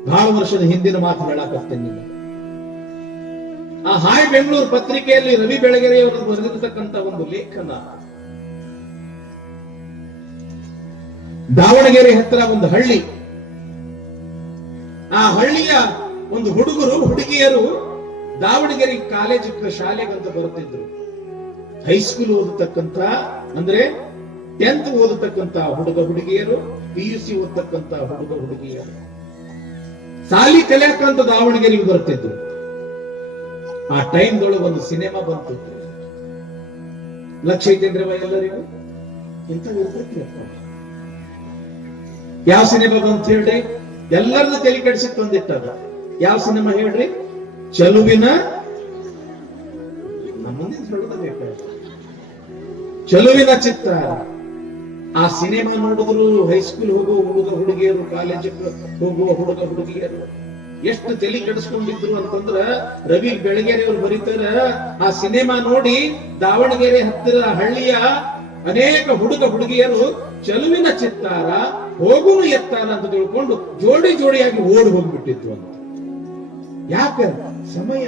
ಬಹಳ ವರ್ಷದ ಹಿಂದಿನ ಮಾತು ಹೇಳಾಕತ್ತೇನೆ ನಿಮಗೆ. ಆ ಹಾಯ್ ಬೆಂಗಳೂರು ಪತ್ರಿಕೆಯಲ್ಲಿ ರವಿ ಬೆಳಗೆರೆ ಅವರು ಬರೆದಿರತಕ್ಕಂಥ ಒಂದು ಲೇಖನ, ದಾವಣಗೆರೆ ಹತ್ರ ಒಂದು ಹಳ್ಳಿ, ಆ ಹಳ್ಳಿಯ ಒಂದು ಹುಡುಗರು ಹುಡುಗಿಯರು ದಾವಣಗೆರೆ ಕಾಲೇಜ್ ಶಾಲೆಗಂತ ಬರುತ್ತಿದ್ರು. ಹೈಸ್ಕೂಲ್ ಓದತಕ್ಕಂತ ಅಂದ್ರೆ 10th ಓದತಕ್ಕಂತ ಹುಡುಗ ಹುಡುಗಿಯರು, PUC ಓದತಕ್ಕಂತ ಹುಡುಗ ಹುಡುಗಿಯರು ಸಾಲಿ ಕಲಿಯಕ್ಕಂತ ದಾವಣಗೆರೆಗೆ ಬರ್ತಿದ್ರು. ಆ ಟೈಮ್ದೊಳಗೆ ಒಂದು ಸಿನಿಮಾ ಬಂತಿತ್ತು. ಲಕ್ಷ್ಯ ಐತೇನ್ರವ ಎಲ್ಲರಿಗೂ? ಇಂಥ ಇರ್ತೈತಿಯಪ್ಪ. ಯಾವ ಸಿನಿಮಾ ಬಂತ ಹೇಳ್ರಿ? ಎಲ್ಲರದ್ದು ತಲೆ ಕೆಡಿಸಿತ್ತು ಒಂದಿಟ್ಟದ. ಯಾವ ಸಿನಿಮಾ ಹೇಳ್ರಿ? ಚಲುವಿನ, ನಮ್ಮ ಮುಂದೆ ಹೇಳಬೇಕಾದ್ರೆ ಚಲುವಿನ ಚಿತ್ರ. ಆ ಸಿನಿಮಾ ನೋಡಿದ್ರು ಹೈಸ್ಕೂಲ್ ಹೋಗುವ ಹುಡುಗ ಹುಡುಗಿಯರು, ಕಾಲೇಜಿಗೆ ಹೋಗುವ ಹುಡುಗ ಹುಡುಗಿಯರು ಎಷ್ಟು ತಲೆ ಕೆಡಿಸ್ಕೊಂಡಿದ್ರು ಅಂತಂದ್ರ, ರವಿ ಬೆಳಗೆರೆ ಅವರು ಬರೀತಾರ, ಆ ಸಿನಿಮಾ ನೋಡಿ ದಾವಣಗೆರೆ ಹತ್ತಿರ ಹಳ್ಳಿಯ ಅನೇಕ ಹುಡುಗ ಹುಡುಗಿಯರು ಚಲುವಿನ ಚಿತ್ತಾರ ಹೋಗುನು ಎತ್ತಾರ ಅಂತ ತಿಳ್ಕೊಂಡು ಜೋಡಿ ಜೋಡಿಯಾಗಿ ಓಡಿ ಹೋಗ್ಬಿಟ್ಟಿತ್ತು ಅಂತ. ಯಾಕ? ಸಮಯ.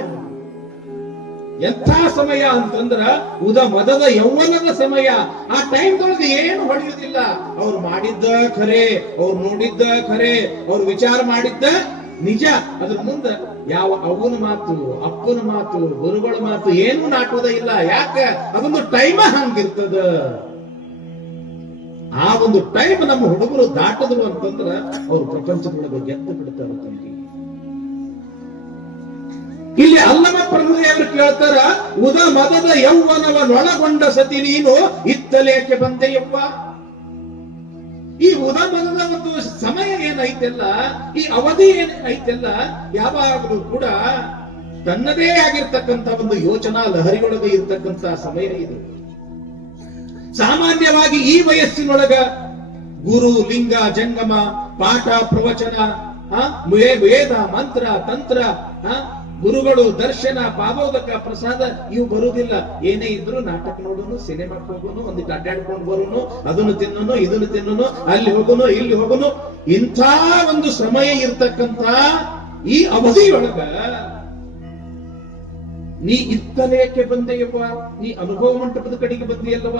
ಎಂಥ ಸಮಯ ಅಂತಂದ್ರ ಉದಮದದ ಯೌವನದ ಸಮಯ. ಆ ಟೈಮ್ದೊಳಗೆ ಏನು ಹೊಡೆಯುವುದಿಲ್ಲ. ಅವ್ರು ಮಾಡಿದ್ದ ಖರೆ, ಅವ್ರು ನೋಡಿದ್ದ ಖರೆ, ಅವ್ರು ವಿಚಾರ ಮಾಡಿದ್ದ ನಿಜ. ಅದ್ರ ಮುಂದೆ ಯಾವ ಅವ್ವನ ಮಾತು, ಅಪ್ಪನ ಮಾತು, ಗುರುಗಳ ಮಾತು ಏನೂ ನಾಟುವುದೇ ಇಲ್ಲ. ಯಾಕ? ಅದೊಂದು ಟೈಮ ಹಂಗಿರ್ತದ. ಆ ಒಂದು ಟೈಮ್ ನಮ್ಮ ಹುಡುಗರು ದಾಟದ್ರು ಅಂತಂದ್ರ ಅವ್ರು ಪ್ರಪಂಚದೊಳಗೆ ಗೆದ್ದು ಬಿಡ್ತಾರ ತಂಗಿ. ಇಲ್ಲಿ ಅಲ್ಲಮ ಪ್ರಭುದೇವರು ಕೇಳ್ತಾರ, ಉದಮದದ ಯೌವನವನ್ನೊಳಗೊಂಡ ಸತಿ ನೀನು ಇತ್ತಲೇಕೆ ಬಂದೆಯವ್ವ. ಈ ಉದಮದದ ಒಂದು ಸಮಯ ಏನೈತೆಲ್ಲ, ಈ ಅವಧಿ ಏನೈತೆಲ್ಲ, ಯಾವಾಗಲೂ ಕೂಡ ತನ್ನದೇ ಆಗಿರ್ತಕ್ಕಂಥ ಒಂದು ಯೋಚನಾ ಲಹರಿಯೊಳಗೆ ಇರ್ತಕ್ಕಂಥ ಸಮಯ ಇದು. ಸಾಮಾನ್ಯವಾಗಿ ಈ ವಯಸ್ಸಿನೊಳಗ ಗುರು, ಲಿಂಗ, ಜಂಗಮ, ಪಾಠ, ಪ್ರವಚನ, ವೇದ, ಮಂತ್ರ, ತಂತ್ರ, ಗುರುಗಳು, ದರ್ಶನ, ಪಾದೋದಕ, ಪ್ರಸಾದ ಇವು ಬರುವುದಿಲ್ಲ. ಏನೇ ಇದ್ರು ನಾಟಕ ನೋಡೋನು, ಸಿನಿಮಾಕ್ಕೆ ಹೋಗೋನು, ಒಂದಿಟ್ಟು ಅಡ್ಡಾಡ್ಕೊಂಡು ಬರೋನು, ಅದನ್ನು ತಿನ್ನೋನು, ಇದನ್ನು ತಿನ್ನೋನು, ಅಲ್ಲಿ ಹೋಗೋನು, ಇಲ್ಲಿ ಹೋಗೋನು. ಇಂಥ ಒಂದು ಸಮಯ ಇರ್ತಕ್ಕಂಥ ಈ ಅವಧಿಯೊಳಗ ನೀ ಇತ್ತಲೇಕೆ ಬಂದೆಯವ್ವ, ನೀ ಅನುಭವ ಮಂಟಪದ ಕಡೆಗೆ ಬಂದಿಯಲ್ಲವ.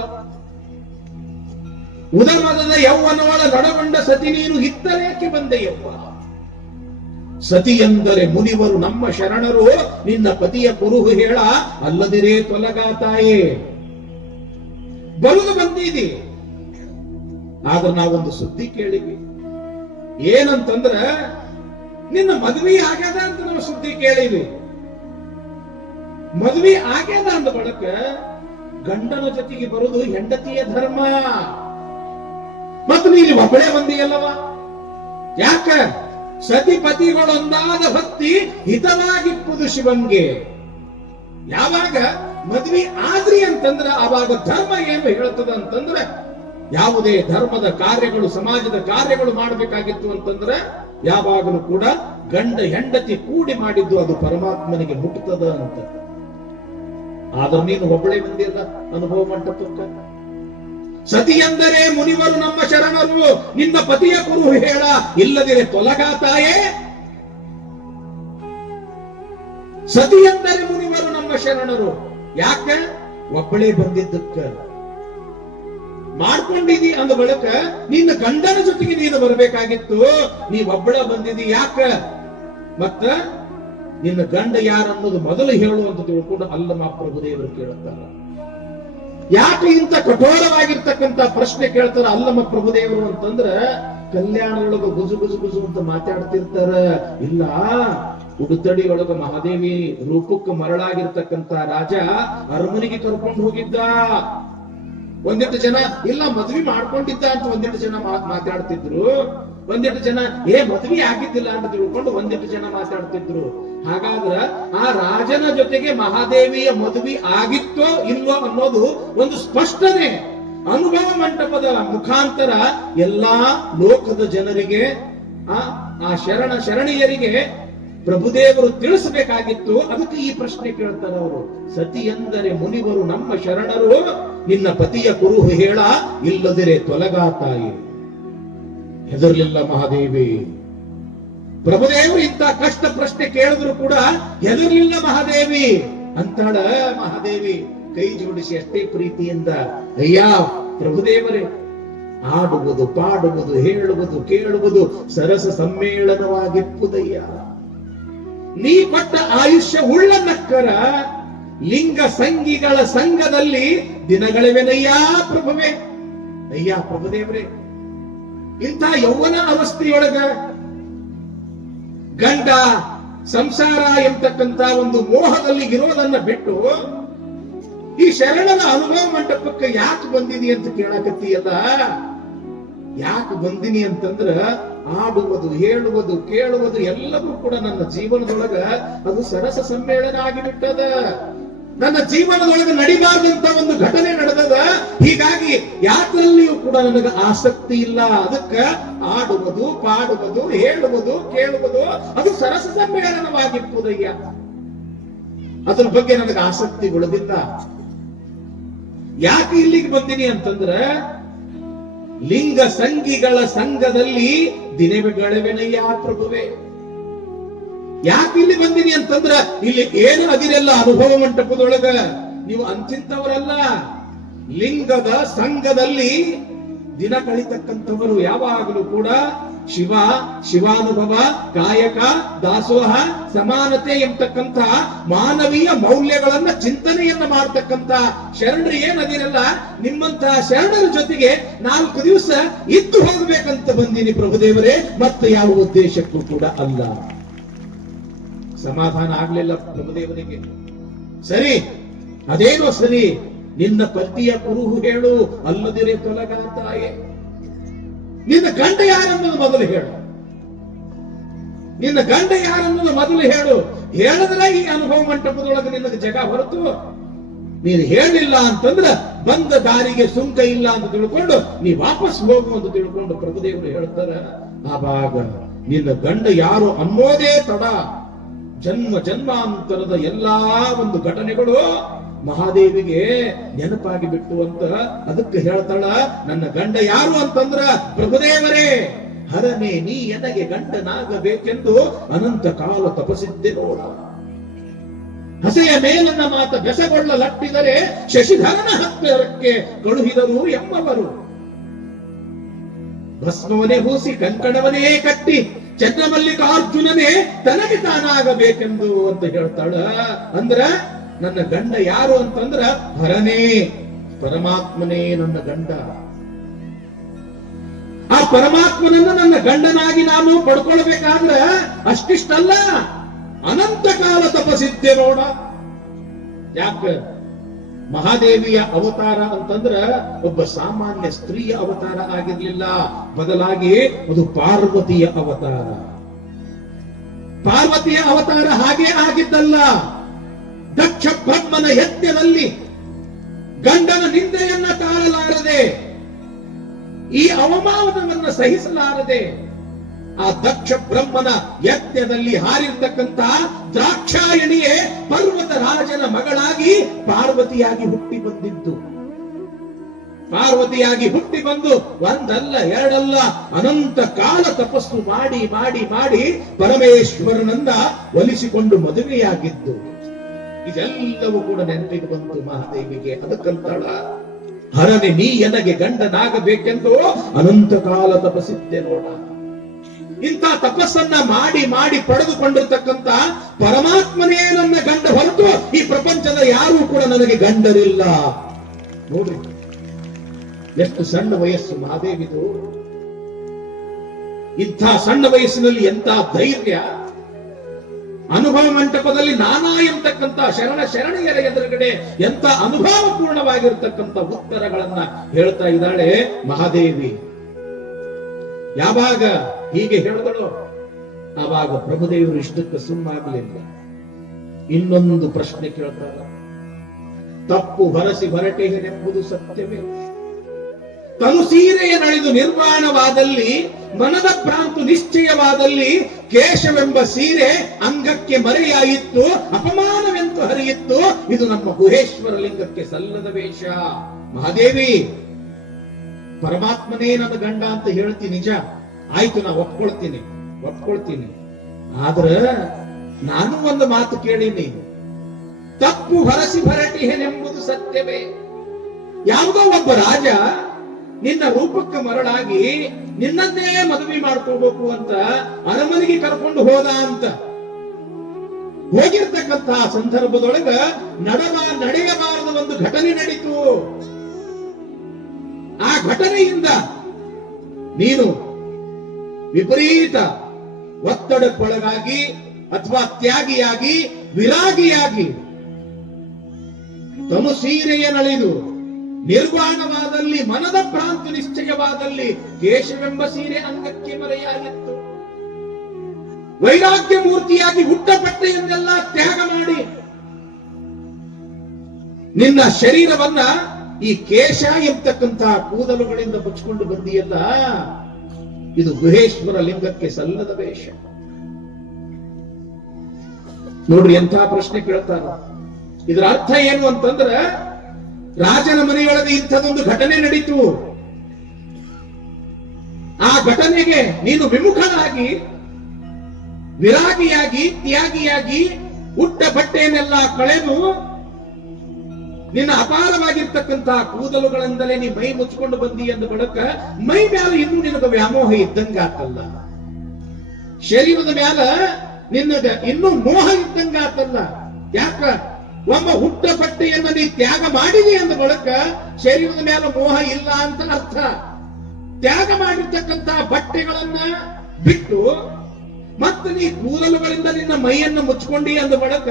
ಉದಮದದ ಯೌವನವಳ ನಡಗೊಂಡ ಸತಿ ನೀನು ಇತ್ತಲೇಕೆ ಬಂದೆಯವ್ವ. ಸತಿ ಎಂದರೆ ಮುನಿವರು ನಮ್ಮ ಶರಣರು, ನಿನ್ನ ಪತಿಯ ಕುರುಹು ಹೇಳ ಅಲ್ಲದಿರೇ ತೊಲಗಾತಾಯೇ. ಬರುದು ಬಂದಿದಿ, ಆದ್ರೆ ನಾವೊಂದು ಸುದ್ದಿ ಕೇಳಿವಿ. ಏನಂತಂದ್ರ ನಿನ್ನ ಮದುವೆ ಆಗ್ಯದ ಅಂತ ನಾವು ಸುದ್ದಿ ಕೇಳಿವಿ. ಮದುವೆ ಆಗ್ಯದ ಅಂದ ಬಳಿಕ ಗಂಡನ ಜೊತೆಗೆ ಬರುವುದು ಹೆಂಡತಿಯ ಧರ್ಮ. ಮತ್ತು ನೀನು ಒಬ್ಬಳೇ ಬಂದಿಯಲ್ಲವ. ಯಾಕ? ಸತಿಪತಿಗಳೊಂದಾದ ಭಕ್ತಿ ಹಿತವಾಗಿಪ್ಪುದು ಶಿವಂಗೆ. ಯಾವಾಗ ಮದ್ವಿ ಆದ್ರಿ ಅಂತಂದ್ರ ಅವಾಗ ಧರ್ಮ ಏನು ಹೇಳ್ತದ ಅಂತಂದ್ರೆ, ಯಾವುದೇ ಧರ್ಮದ ಕಾರ್ಯಗಳು, ಸಮಾಜದ ಕಾರ್ಯಗಳು ಮಾಡಬೇಕಾಗಿತ್ತು ಅಂತಂದ್ರೆ ಯಾವಾಗಲೂ ಕೂಡ ಗಂಡ ಹೆಂಡತಿ ಕೂಡಿ ಮಾಡಿದ್ದು ಅದು ಪರಮಾತ್ಮನಿಗೆ ಮುಟ್ಟುತ್ತದ ಅಂತ. ಆದ್ರೆ ನೀನು ಒಬ್ಬಳೇ ಬಂದಿಲ್ಲ ಅನುಭವ ಮಂಟಪಕ್ಕ. ಸತಿ ಎಂದರೆ ಮುನಿವರು ನಮ್ಮ ಶರಣರು, ನಿನ್ನ ಪತಿಯ ಕುರು ಹೇಳ ಇಲ್ಲದಿರೆ ತೊಲಗಾತಾಯೇ. ಸತಿ ಎಂದರೆ ಮುನಿವರು ನಮ್ಮ ಶರಣರು. ಯಾಕೆ? ಒಬ್ಬಳೇ ಬಂದಿದ್ದಕ್ಕ. ಮಾಡ್ಕೊಂಡಿದಿ ಅಂದ ಬಳಿಕ ನಿನ್ನ ಗಂಡನ ಜೊತೆಗೆ ನೀನು ಬರಬೇಕಾಗಿತ್ತು. ನೀ ಒಬ್ಬಳ ಬಂದಿದಿ. ಯಾಕ? ಮತ್ತ ನಿನ್ನ ಗಂಡ ಯಾರನ್ನೋದು ಮೊದಲು ಹೇಳು ಅಂತ ತಿಳ್ಕೊಂಡು ಅಲ್ಲಮ ಪ್ರಭುದೇವರು ಕೇಳುತ್ತಾರ. ಯಾಕೆ ಇಂಥ ಕಠೋರವಾಗಿರ್ತಕ್ಕಂಥ ಪ್ರಶ್ನೆ ಕೇಳ್ತಾರ ಅಲ್ಲಮ ಪ್ರಭುದೇವರು ಅಂತಂದ್ರ, ಕಲ್ಯಾಣದೊಳಗ ಗುಜು ಗುಜು ಗುಜು ಅಂತ ಮಾತಾಡ್ತಿರ್ತಾರ. ಇಲ್ಲ, ಉಡುತಡಿ ಒಳಗ ಮಹಾದೇವಿ ರೂಪಕ್ಕೆ ಮರಳಾಗಿರ್ತಕ್ಕಂಥ ರಾಜ ಅರಮನೆಗೆ ಕರ್ಕೊಂಡು ಹೋಗಿದ್ದ. ಒಂದಿಟ್ಟು ಜನ ಇಲ್ಲ ಮದ್ವಿ ಮಾಡ್ಕೊಂಡಿದ್ದ ಅಂತ ಒಂದಿಟ್ಟು ಜನ ಮಾತಾಡ್ತಿದ್ರು. ಒಂದಿಟ್ಟು ಜನ ಮದ್ವಿ ಆಗಿದ್ದಿಲ್ಲ ಅಂತ ತಿಳ್ಕೊಂಡು ಒಂದಿಟ್ಟು ಜನ ಮಾತಾಡ್ತಿದ್ರು. ಹಾಗಾದ್ರ ಆ ರಾಜನ ಜೊತೆಗೆ ಮಹಾದೇವಿಯ ಮದುವೆ ಆಗಿತ್ತೋ ಇಲ್ವೋ ಅನ್ನೋದು ಒಂದು ಸ್ಪಷ್ಟನೆ ಅನುಭವ ಮಂಟಪದ ಮುಖಾಂತರ ಎಲ್ಲಾ ಲೋಕದ ಜನರಿಗೆ ಆ ಶರಣೀಯರಿಗೆ ಪ್ರಭುದೇವರು ತಿಳಿಸಬೇಕಾಗಿತ್ತು. ಅದಕ್ಕೆ ಈ ಪ್ರಶ್ನೆ ಕೇಳ್ತಾರೆ ಅವರು. ಸತಿ ಎಂದರೆ ಮುನಿವರು ನಮ್ಮ ಶರಣರು, ನಿನ್ನ ಪತಿಯ ಕುರುಹು ಹೇಳ, ಇಲ್ಲದಿರೆ ತೊಲಗಾ ತಾಯಿ. ಹೆದರ್ಲಿಲ್ಲ ಮಹಾದೇವಿ. ಪ್ರಭುದೇವರು ಇಂಥ ಕಷ್ಟ ಪ್ರಶ್ನೆ ಕೇಳಿದ್ರು ಕೂಡ ಹೆದರ್ಲಿಲ್ಲ ಮಹಾದೇವಿ. ಅಂತಾಳ ಮಹಾದೇವಿ ಕೈ ಜೋಡಿಸಿ ಅಷ್ಟೇ ಪ್ರೀತಿಯಿಂದ, ಅಯ್ಯ ಪ್ರಭುದೇವರೇ, ಆಡುವುದು ಪಾಡುವುದು ಹೇಳುವುದು ಕೇಳುವುದು ಸರಸ ಸಮ್ಮೇಳನವಾಗಿಪ್ಪುದಯ್ಯ. ನೀ ಪಟ್ಟ ಆಯುಷ್ಯ ಉಳ್ಳ ನಕ್ಕರ ಲಿಂಗ ಸಂಗಿಗಳ ಸಂಘದಲ್ಲಿ ದಿನಗಳಿವೆನಯ್ಯ ಪ್ರಭುವೇ. ಅಯ್ಯ ಪ್ರಭುದೇವರೇ, ಇಂಥ ಯೌವನ ಅವಸ್ಥೆಯೊಳಗ ಗಂಡ ಸಂಸಾರ ಎಂಬತಕ್ಕಂತ ಒಂದು ಮೋಹದಲ್ಲಿ ಇರೋದನ್ನ ಬಿಟ್ಟು ಈ ಶರಣನ ಅನುಭವ ಮಂಟಪಕ್ಕೆ ಯಾಕೆ ಬಂದಿನಿ ಅಂತ ಕೇಳಕತ್ತೀಯಲ್ಲ. ಯಾಕೆ ಬಂದಿನಿ ಅಂತಂದ್ರ ಆಡುವುದು ಹೇಳುವುದು ಕೇಳುವುದು ಎಲ್ಲವೂ ಕೂಡ ನನ್ನ ಜೀವನದೊಳಗ ಅದು ಸರಸ ಸಮ್ಮೇಳನ ಆಗಿಬಿಟ್ಟದ. ನನ್ನ ಜೀವನದೊಳಗೆ ನಡಿಬಾರ್ದಂತ ಒಂದು ಘಟನೆ ನಡೆದದ. ಹೀಗಾಗಿ ಯಾಕರಲ್ಲಿಯೂ ಕೂಡ ನನಗೆ ಆಸಕ್ತಿ ಇಲ್ಲ. ಅದಕ್ಕ ಆಡುವುದು ಪಾಡುವುದು ಹೇಳುವುದು ಕೇಳುವುದು ಅದು ಸರಸ ಸಮ್ಮೇಳನವಾಗಿಪ್ಪುದಯ್ಯ. ಅದ್ರ ಬಗ್ಗೆ ನನಗೆ ಆಸಕ್ತಿ ಉಳಿದಿಲ್ಲ. ಯಾಕೆ ಇಲ್ಲಿಗೆ ಬಂದಿನಿ ಅಂತಂದ್ರ ಲಿಂಗ ಸಂಗಿಗಳ ಸಂಘದಲ್ಲಿ ದಿನಗಳಿವೆನಯ್ಯ ಪ್ರಭುವೇ. ಯಾಕೆ ಇಲ್ಲಿ ಬಂದಿನಿ ಅಂತಂದ್ರ ಇಲ್ಲಿ ಏನು ಅದಿರೆಲ್ಲ ಅನುಭವ ಮಂಟಪದೊಳಗ ನೀವು ಅಂತಿಂತವರಲ್ಲ. ಲಿಂಗದ ಸಂಘದಲ್ಲಿ ದಿನ ಕಳಿತಕ್ಕಂಥವರು ಯಾವಾಗಲೂ ಕೂಡ ಶಿವ, ಶಿವಾನುಭವ, ಕಾಯಕ, ದಾಸೋಹ, ಸಮಾನತೆ ಎಂಬತಕ್ಕಂಥ ಮಾನವೀಯ ಮೌಲ್ಯಗಳನ್ನ ಚಿಂತನೆಯನ್ನ ಮಾಡತಕ್ಕಂಥ ಶರಣರು ಏನದಿರಲ್ಲ. ನಿಮ್ಮಂತ ಶರಣರ ಜೊತೆಗೆ 4 ದಿವಸ ಇದ್ದು ಹೋಗ್ಬೇಕಂತ ಬಂದೀನಿ ಪ್ರಭುದೇವರೇ, ಮತ್ತೆ ಯಾವ ಉದ್ದೇಶಕ್ಕೂ ಕೂಡ ಅಲ್ಲ. ಸಮಾಧಾನ ಆಗ್ಲಿಲ್ಲ ಪ್ರಭುದೇವರಿಗೆ. ಸರಿ, ಅದೇನೋ ಸರಿ, ನಿನ್ನ ಪತಿಯ ಕುರುಹು ಹೇಳು, ಅಲ್ಲದಿರೆ ತೊಲಗಾ ತಾಯೇ. ನಿನ್ನ ಗಂಡ ಯಾರನ್ನೋದು ಮೊದಲು ಹೇಳು. ನಿನ್ನ ಗಂಡ ಯಾರನ್ನೋದು ಮೊದಲು ಹೇಳು. ಹೇಳಿದ್ರೆ ಈ ಅನುಭವ ಮಂಟಪದೊಳಗೆ ನಿನಗೆ ಜಗ ಹೊರತು, ನೀನು ಹೇಳಿಲ್ಲ ಅಂತಂದ್ರ ಬಂದ ದಾರಿಗೆ ಸುಂಕ ಇಲ್ಲ ಅಂತ ತಿಳ್ಕೊಂಡು ನೀ ವಾಪಸ್ ಹೋಗು ಅಂತ ತಿಳ್ಕೊಂಡು ಪ್ರಭುದೇವರು ಹೇಳ್ತಾರ. ಆವಾಗ ನಿನ್ನ ಗಂಡ ಯಾರು ಅನ್ನೋದೇ ತಡ. ಜನ್ಮ ಜನ್ಮಾಂತರದ ಎಲ್ಲಾ ಒಂದು ಘಟನೆಗಳು ಮಹಾದೇವಿಗೆ ನೆನಪಾಗಿ ಬಿಟ್ಟು ಅಂತ ಅದಕ್ಕೆ ಹೇಳ್ತಾಳ. ನನ್ನ ಗಂಡ ಯಾರು ಅಂತಂದ್ರ ಪ್ರಭುದೇವರೇ. ಹರನೇ ನೀ ಎನಗೆ ಗಂಡನಾಗಬೇಕೆಂದು ಅನಂತ ಕಾಲ ತಪಸಿದ್ದೆ ನೋಡ. ಹಸೆಯ ಮೇಲನ್ನ ಮಾತ ಬೆಸಗೊಳ್ಳಲಟ್ಟಿದರೆ ಶಶಿಧರನ ಹತ್ತಿರಕ್ಕೆ ಕಳುಹಿದರು ಎಂಬವರು. ಭಸ್ಮವನೇ ಹೂಸಿ ಕಂಕಣವನೇ ಕಟ್ಟಿ ಚಂದ್ರಮಲ್ಲಿಕಾರ್ಜುನನೇ ತನಗೆ ತಾನಾಗಬೇಕೆಂದು ಅಂತ ಹೇಳ್ತಾಳ. ಅಂದ್ರ ನನ್ನ ಗಂಡ ಯಾರು ಅಂತಂದ್ರ ಹರನೇ, ಪರಮಾತ್ಮನೇ ನನ್ನ ಗಂಡ. ಆ ಪರಮಾತ್ಮನನ್ನ ನನ್ನ ಗಂಡನಾಗಿ ನಾನು ಪಡ್ಕೊಳ್ಬೇಕಾದ್ರ ಅಷ್ಟಿಷ್ಟಲ್ಲ, ಅನಂತ ಕಾಲ ತಪಸಿದ್ದೆ ನೋಡ. ಯಾಕ? ಮಹಾದೇವಿಯ ಅವತಾರ ಅಂತಂದ್ರ ಒಬ್ಬ ಸಾಮಾನ್ಯ ಸ್ತ್ರೀಯ ಅವತಾರ ಆಗಿರ್ಲಿಲ್ಲ, ಬದಲಾಗಿ ಅದು ಪಾರ್ವತಿಯ ಅವತಾರ. ಪಾರ್ವತಿಯ ಅವತಾರ ಹಾಗೆ ಆಗಿದ್ದಲ್ಲ. ದಕ್ಷ ಬ್ರಹ್ಮನ ಯಜ್ಞದಲ್ಲಿ ಗಂಡನ ನಿಂದೆಯನ್ನ ತಾಳಲಾರದೆ, ಈ ಅವಮಾನವನ್ನ ಸಹಿಸಲಾರದೆ, ಆ ದಕ್ಷ ಬ್ರಹ್ಮನ ಯಜ್ಞದಲ್ಲಿ ಹಾರಿರ್ತಕ್ಕಂಥ ದ್ರಾಕ್ಷಾಯಣಿಯೇ ಪರ್ವತ ರಾಜನ ಮಗಳಾಗಿ ಪಾರ್ವತಿಯಾಗಿ ಹುಟ್ಟಿ ಬಂದಿದ್ದು. ಪಾರ್ವತಿಯಾಗಿ ಹುಟ್ಟಿ ಬಂದು ಒಂದಲ್ಲ ಎರಡಲ್ಲ ಅನಂತ ಕಾಲ ತಪಸ್ಸು ಮಾಡಿ ಮಾಡಿ ಮಾಡಿ ಪರಮೇಶ್ವರನನ್ನ ಒಲಿಸಿಕೊಂಡು ಮದುವೆಯಾಗಿದ್ದು. ಇದೆಲ್ಲವೂ ಕೂಡ ನೆನಪಿಗೆ ಬಂತು ಮಹಾದೇವಿಗೆ. ಅದಕ್ಕಂತಾಳ, ಹರನೆ ನೀ ಎನಗೆ ಗಂಡನಾಗಬೇಕೆಂದು ಅನಂತ ಕಾಲ ತಪಸ್ಸಿದ್ದೆ ನೋಡ. ಇಂಥ ತಪಸ್ಸನ್ನ ಮಾಡಿ ಮಾಡಿ ಪಡೆದುಕೊಂಡಿರ್ತಕ್ಕಂಥ ಪರಮಾತ್ಮನೇ ನನ್ನ ಗಂಡ ಹೊರತು ಈ ಪ್ರಪಂಚದ ಯಾರೂ ಕೂಡ ನನಗೆ ಗಂಡರಿಲ್ಲ. ನೋಡ್ರಿ ಎಷ್ಟು ಸಣ್ಣ ವಯಸ್ಸು ಮಹಾದೇವಿದು. ಇಂಥ ಸಣ್ಣ ವಯಸ್ಸಿನಲ್ಲಿ ಎಂಥ ಧೈರ್ಯ, ಅನುಭವ ಮಂಟಪದಲ್ಲಿ ನಾನಾ ಎಂತಕ್ಕಂತ ಶರಣೆಯರ ಎದುರುಗಡೆ ಎಂತ ಅನುಭವ ಪೂರ್ಣವಾಗಿರ್ತಕ್ಕಂಥ ಉತ್ತರಗಳನ್ನ ಹೇಳ್ತಾ ಇದ್ದಾಳೆ ಮಹಾದೇವಿ. ಯಾವಾಗ ಹೀಗೆ ಹೇಳಿದಳು ಆವಾಗ ಪ್ರಭುದೇವರು ಇಷ್ಟಕ್ಕೆ ಸುಮ್ಮನಾಗಲಿಲ್ಲ. ಇನ್ನೊಂದು ಪ್ರಶ್ನೆ ಕೇಳ್ತಾರ, ತಪ್ಪು ಭರಸಿ ಭರಟೆಯನೆಂಬುದು ಸತ್ಯವೇ? ತನು ಸೀರೆಯ ನಳಿದು ನಿರ್ವಾಣವಾದಲ್ಲಿ, ಮನದ ಭ್ರಾಂತು ನಿಶ್ಚಯವಾದಲ್ಲಿ, ಕೇಶವೆಂಬ ಸೀರೆ ಅಂಗಕ್ಕೆ ಮರೆಯಾಯಿತ್ತು, ಅಪಮಾನವೆಂತು ಹರಿಯಿತ್ತು, ಇದು ನಮ್ಮ ಗುಹೇಶ್ವರ ಲಿಂಗಕ್ಕೆ ಸಲ್ಲದ ವೇಷ. ಮಹಾದೇವಿ, ಪರಮಾತ್ಮನೇ ನನ್ನ ಗಂಡ ಅಂತ ಹೇಳ್ತೀನಿ, ನಿಜ ಆಯ್ತು, ನಾ ಒಪ್ಕೊಳ್ತೀನಿ. ಆದ್ರ ನಾನು ಒಂದು ಮಾತು ಕೇಳೀನಿ, ತಪ್ಪು ಭರಸಿ ಭರಟಿಹೆನೆಂಬುದು ಸತ್ಯವೇ? ಯಾವುದೋ ಒಬ್ಬ ರಾಜ ನಿನ್ನ ರೂಪಕ್ಕೆ ಮರಳಾಗಿ ನಿನ್ನನ್ನೇ ಮದುವೆ ಮಾಡ್ಕೋಬೇಕು ಅಂತ ಅರಮನೆಗೆ ಕರ್ಕೊಂಡು ಹೋದ ಅಂತ ಹೋಗಿರ್ತಕ್ಕಂತಹ ಸಂದರ್ಭದೊಳಗ ನಡೆಯಬಾರದ ಒಂದು ಘಟನೆ ನಡೀತು. ಆ ಘಟನೆಯಿಂದ ನೀನು ವಿಪರೀತ ಒತ್ತಡಕ್ಕೊಳಗಾಗಿ ಅಥವಾ ತ್ಯಾಗಿಯಾಗಿ ವಿರಾಗಿಯಾಗಿ ತನು ಸೀರೆಯ ನಳಿದು ನಿರ್ವಾಣವಾದಲ್ಲಿ, ಮನದ ಭ್ರಾಂತಿ ನಿಶ್ಚಯವಾದಲ್ಲಿ, ಕೇಶವೆಂಬ ಸೀರೆ ಅಂಗಕ್ಕೆ ಮರೆಯಾಗಿತ್ತು. ವೈರಾಗ್ಯ ಮೂರ್ತಿಯಾಗಿ ಹುಟ್ಟ ಬಟ್ಟೆಯನ್ನೆಲ್ಲ ತ್ಯಾಗ ಮಾಡಿ ನಿನ್ನ ಶರೀರವನ್ನ ಈ ಕೇಶ ಎಂಬತಕ್ಕಂತ ಕೂದಲುಗಳಿಂದ ಮುಚ್ಚಿಕೊಂಡು ಬಂದಿಯಲ್ಲ, ಇದು ಗುಹೇಶ್ವರ ಲಿಂಗಕ್ಕೆ ಸಲ್ಲದ ವೇಷ. ನೋಡ್ರಿ ಎಂಥ ಪ್ರಶ್ನೆ ಕೇಳ್ತಾರ. ಇದರ ಅರ್ಥ ಏನು ಅಂತಂದ್ರ, ರಾಜನ ಮನೆಯೊಳಗೆ ಇಂಥದೊಂದು ಘಟನೆ ನಡೀತು. ಆ ಘಟನೆಗೆ ನೀನು ವಿಮುಖನಾಗಿ ವಿರಾಗಿಯಾಗಿ ತ್ಯಾಗಿಯಾಗಿ ಹುಟ್ಟ ಬಟ್ಟೆಯನ್ನೆಲ್ಲ ಕಳೆದು ನಿನ್ನ ಅಪಾರವಾಗಿರ್ತಕ್ಕಂತಹ ಕೂದಲುಗಳಿಂದಲೇ ನೀ ಮೈ ಮುಚ್ಚಿಕೊಂಡು ಬಂದಿ ಎಂದು ಬಳಿಕ ಮೈ ಮ್ಯಾಲ ಇನ್ನೂ ನಿನಗ ವ್ಯಾಮೋಹ ಇದ್ದಂಗಾತಲ್ಲ, ಶರೀರದ ಮ್ಯಾಲ ನಿನ್ನಗ ಇನ್ನೂ ಮೋಹ ಇದ್ದಂಗಾತಲ್ಲ. ಯಾಕ? ಒಮ್ಮ ಹುಟ್ಟ ಬಟ್ಟೆಯನ್ನ ನೀ ತ್ಯಾಗ ಮಾಡಿದಿ ಅಂದ ಬಳಿಕ ಶರೀರದ ಮೇಲೆ ಮೋಹ ಇಲ್ಲ ಅಂತ ಅರ್ಥ. ತ್ಯಾಗ ಮಾಡಿರ್ತಕ್ಕಂತ ಬಟ್ಟೆಗಳನ್ನ ಬಿಟ್ಟು ಮತ್ತೆ ನೀ ಕೂದಲುಗಳಿಂದ ನಿನ್ನ ಮೈಯನ್ನು ಮುಚ್ಕೊಂಡಿ ಅಂದ ಬಳಿಕ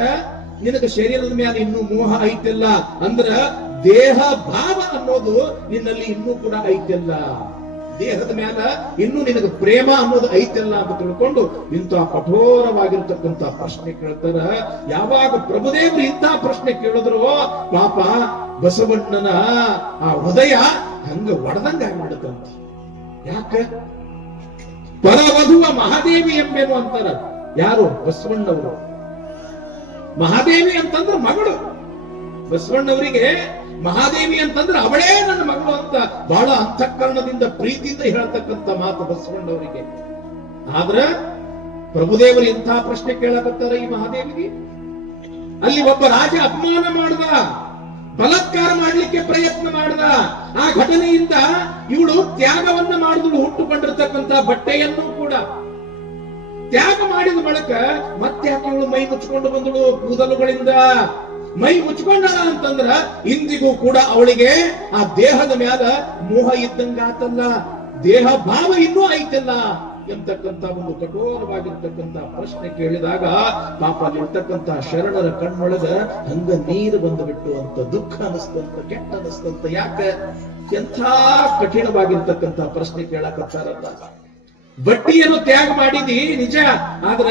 ನಿನಗೆ ಶರೀರದ ಮೇಲೆ ಇನ್ನೂ ಮೋಹ ಐತಿಲ್ಲ. ಅಂದ್ರ ದೇಹ ಭಾವ ಅನ್ನೋದು ನಿನ್ನಲ್ಲಿ ಇನ್ನೂ ಕೂಡ ಐತಿಲ್ಲ, ದೇಹದ ಮೇಲೆ ಇನ್ನೂ ನಿನಗೆ ಪ್ರೇಮ ಅನ್ನೋದು ಐತಿಲ್ಲ ಅಂತ ತಿಳ್ಕೊಂಡು ಇಂಥ ಕಠೋರವಾಗಿರ್ತಕ್ಕಂಥ ಪ್ರಶ್ನೆ ಕೇಳ್ತಾರ. ಯಾವಾಗ ಪ್ರಭುದೇವರು ಇಂಥ ಪ್ರಶ್ನೆ ಕೇಳಿದ್ರು ಪಾಪ ಬಸವಣ್ಣನ ಆ ಹೃದಯ ಹಂಗ ಒಡೆದಂಗ ಆಗ್ಬಿಡುತ್ತಂತ. ಯಾಕ? ಪರವಧುವ ಮಹಾದೇವಿ ಎಂಬೇನು ಅಂತಾರ. ಯಾರು? ಬಸವಣ್ಣವರು. ಮಹಾದೇವಿ ಅಂತಂದ್ರೆ ಮಗಳು. ಬಸವಣ್ಣವರಿಗೆ ಮಹಾದೇವಿ ಅಂತಂದ್ರೆ ಅವಳೇ ನನ್ನ ಮಗಳು ಅಂತ ಬಹಳ ಅಂತಃಕರಣದಿಂದ ಪ್ರೀತಿಯಿಂದ ಹೇಳ್ತಕ್ಕಂಥ ಮಾತು ಬಸವಣ್ಣವರಿಗೆ. ಆದ್ರ ಪ್ರಭುದೇವರು ಇಂಥ ಪ್ರಶ್ನೆ ಕೇಳಕತ್ತಾರ ಈ ಮಹಾದೇವಿಗೆ. ಅಲ್ಲಿ ಒಬ್ಬ ರಾಜ ಅಪಮಾನ ಮಾಡ್ದ, ಬಲಾತ್ಕಾರ ಮಾಡ್ಲಿಕ್ಕೆ ಪ್ರಯತ್ನ ಮಾಡ್ದ. ಆ ಘಟನೆಯಿಂದ ಇವಳು ತ್ಯಾಗವನ್ನ ಮಾಡಿದಳು, ಹುಟ್ಟುಕೊಂಡಿರ್ತಕ್ಕಂಥ ಬಟ್ಟೆಯನ್ನು ಕೂಡ ತ್ಯಾಗ ಮಾಡಿದ ಬಳಿಕ ಮತ್ತೆ ಅವಳು ಮೈ ಮುಚ್ಚಿಕೊಂಡು ಬಂದಳು ಕೂದಲುಗಳಿಂದ. ಮೈ ಮುಚ್ಕೊಂಡಳ ಅಂತಂದ್ರ ಇಂದಿಗೂ ಕೂಡ ಅವಳಿಗೆ ಆ ದೇಹದ ಮ್ಯಾಲ ಮೋಹ ಇದ್ದಂಗಾತಲ್ಲ, ದೇಹ ಭಾವ ಇನ್ನೂ ಐತಲ್ಲ ಎಂಬತಕ್ಕಂತ ಒಂದು ಕಠೋರವಾಗಿರ್ತಕ್ಕಂತ ಪ್ರಶ್ನೆ ಕೇಳಿದಾಗ ಪಾಪ ಅಲ್ಲಿರ್ತಕ್ಕಂತ ಶರಣರ ಕಣ್ಣೊಳಗ ಹಂಗ ನೀರು ಬಂದುಬಿಟ್ಟು ಅಂತ ದುಃಖ ಅನಿಸ್ತಂತ, ಕೆಟ್ಟ ಅನಿಸ್ತಂತ. ಯಾಕ? ಎಂಥ ಕಠಿಣವಾಗಿರ್ತಕ್ಕಂತ ಪ್ರಶ್ನೆ ಕೇಳಕತ್ತಾರಲ್ಲ. ಬಟ್ಟಿಯನ್ನು ತ್ಯಾಗ ಮಾಡಿದಿ ನಿಜ, ಆದ್ರ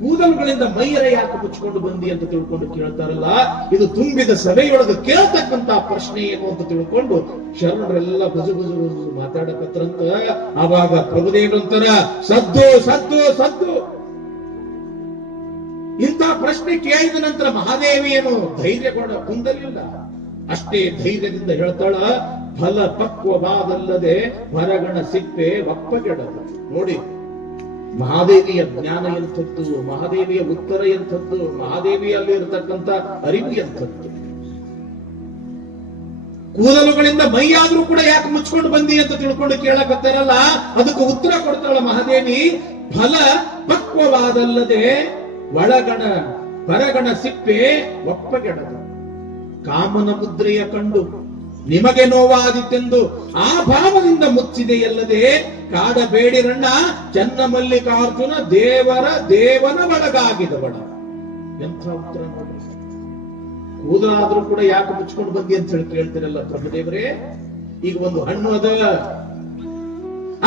ಕೂದಲುಗಳಿಂದ ಮೈಯರ ಯಾಕೆ ಮುಚ್ಚಿಕೊಂಡು ಬಂದಿ ಅಂತ ತಿಳ್ಕೊಂಡು ಕೇಳ್ತಾರಲ್ಲ. ಇದು ತುಂಬಿದ ಸಭೆಯೊಳಗೆ ಕೇಳ್ತಕ್ಕಂತ ಪ್ರಶ್ನೆ ಏನು ಅಂತ ತಿಳ್ಕೊಂಡು ಶರಣರೆಲ್ಲ ಬಜು ಮಾತಾಡಕತ್ತರಂತ. ಆವಾಗ ಪ್ರಭುದೇವರಂತರ ಸದ್ದು ಸದ್ದು ಸದ್ದು. ಇಂಥ ಪ್ರಶ್ನೆ ಕೇಳಿದ ನಂತರ ಮಹಾದೇವಿಯನ್ನು ಧೈರ್ಯ ಕುಂದಲಿಲ್ಲ. ಅಷ್ಟೇ ಧೈರ್ಯದಿಂದ ಹೇಳ್ತಾಳ, ಫಲ ಪಕ್ವವಾದಲ್ಲದೆ ಹೊರಗಣ ಸಿಪ್ಪೆ ಒಪ್ಪಗೆಡದು. ನೋಡಿ, ಮಹಾದೇವಿಯ ಜ್ಞಾನ ಎಂಥದ್ದು, ಮಹಾದೇವಿಯ ಉತ್ತರ ಎಂಥದ್ದು, ಮಹಾದೇವಿಯಲ್ಲಿ ಇರತಕ್ಕಂತ ಅರಿವು ಎಂಥದ್ದು. ಕೂದಲುಗಳಿಂದ ಮೈಯಾದ್ರೂ ಕೂಡ ಯಾಕೆ ಮುಚ್ಕೊಂಡು ಬಂದಿ ಅಂತ ತಿಳ್ಕೊಂಡು ಕೇಳಕತ್ತಾರಲ್ಲ, ಅದಕ್ಕೆ ಉತ್ತರ ಕೊಡ್ತಾಳ ಮಹಾದೇವಿ. ಫಲ ಪಕ್ವವಾದಲ್ಲದೆ ಒಳಗಣ ಹೊರಗಣ ಸಿಪ್ಪೆ ಒಪ್ಪಗೆಡದು. ಕಾಮನ ಮುದ್ರೆಯ ಕಂಡು ನಿಮಗೆ ನೋವಾದಿತೆಂದು ಆ ಭಾವದಿಂದ ಮುಚ್ಚಿದೆಯಲ್ಲದೆ ಕಾಡಬೇಡಿರಣ್ಣ ಚನ್ನಮಲ್ಲಿಕಾರ್ಜುನ ದೇವನ ಒಳಗಾಗಿದವಳ. ಎಂಥ ಉತ್ತರ ನೋಡಿ. ಕೂದಲಾದ್ರೂ ಕೂಡ ಯಾಕೆ ಮುಚ್ಕೊಂಡು ಬಂದಿ ಅಂತ ಹೇಳಿ ಕೇಳ್ತಿರಲ್ಲ ಪ್ರಭುದೇವರೇ. ಈಗ ಒಂದು ಹಣ್ಣು ಅದ,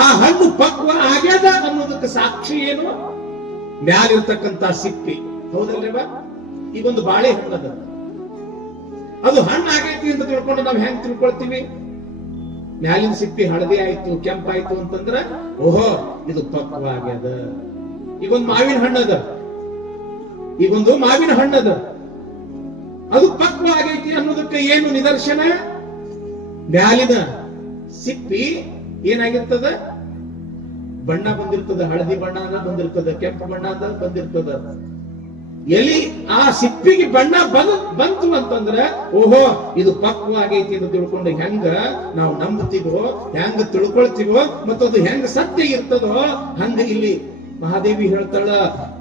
ಆ ಹಣ್ಣು ಪಕ್ವ ಆಗ್ಯದ ಅನ್ನೋದಕ್ಕೆ ಸಾಕ್ಷಿ ಏನು? ಮ್ಯಾಲಿರ್ತಕ್ಕಂತ ಸಿಪ್ಪಿ, ಹೌದಲ್ಲೇವಾ? ಈಗ ಒಂದು ಬಾಳೆ ಹಣ್ಣದ, ಅದು ಹಣ್ಣು ಆಗೈತಿ ಅಂತ ತಿಳ್ಕೊಂಡು ನಾವು ಹೆಂಗ್ ತಿಳ್ಕೊಳ್ತೀವಿ? ಮ್ಯಾಲಿನ ಸಿಪ್ಪಿ ಹಳದಿ ಆಯ್ತು, ಕೆಂಪಾಯ್ತು ಅಂತಂದ್ರ ಓಹೋ ಇದು ಪಕ್ವ ಆಗ್ಯದ. ಈಗೊಂದು ಮಾವಿನ ಹಣ್ಣದ, ಈಗೊಂದು ಮಾವಿನ ಹಣ್ಣದ, ಅದು ಪಕ್ವ ಆಗೈತಿ ಅನ್ನೋದಕ್ಕೆ ಏನು ನಿದರ್ಶನ? ಮ್ಯಾಲಿನ ಸಿಪ್ಪಿ ಏನಾಗಿರ್ತದ? ಬಣ್ಣ ಬಂದಿರ್ತದ, ಹಳದಿ ಬಣ್ಣ ಬಂದಿರ್ತದ, ಕೆಂಪು ಬಣ್ಣ ಬಂದಿರ್ತದ. ಎಲಿ ಆ ಸಿಪ್ಪಿಗೆ ಬಣ್ಣ ಬಂತು ಅಂತಂದ್ರೆ ಓಹೋ ಇದು ಪಕ್ವ ಆಗೈತಿ ಅಂತ ತಿಳ್ಕೊಂಡು ಹೆಂಗ ನಾವು ನಂಬುತ್ತೀವೋ, ಹೆಂಗ ತಿಳ್ಕೊಳ್ತೀವೋ, ಮತ್ತದು ಹೆಂಗ ಸತ್ಯ ಇರ್ತದೋ ಹಂಗ ಇಲ್ಲಿ ಮಹಾದೇವಿ ಹೇಳ್ತಾಳ,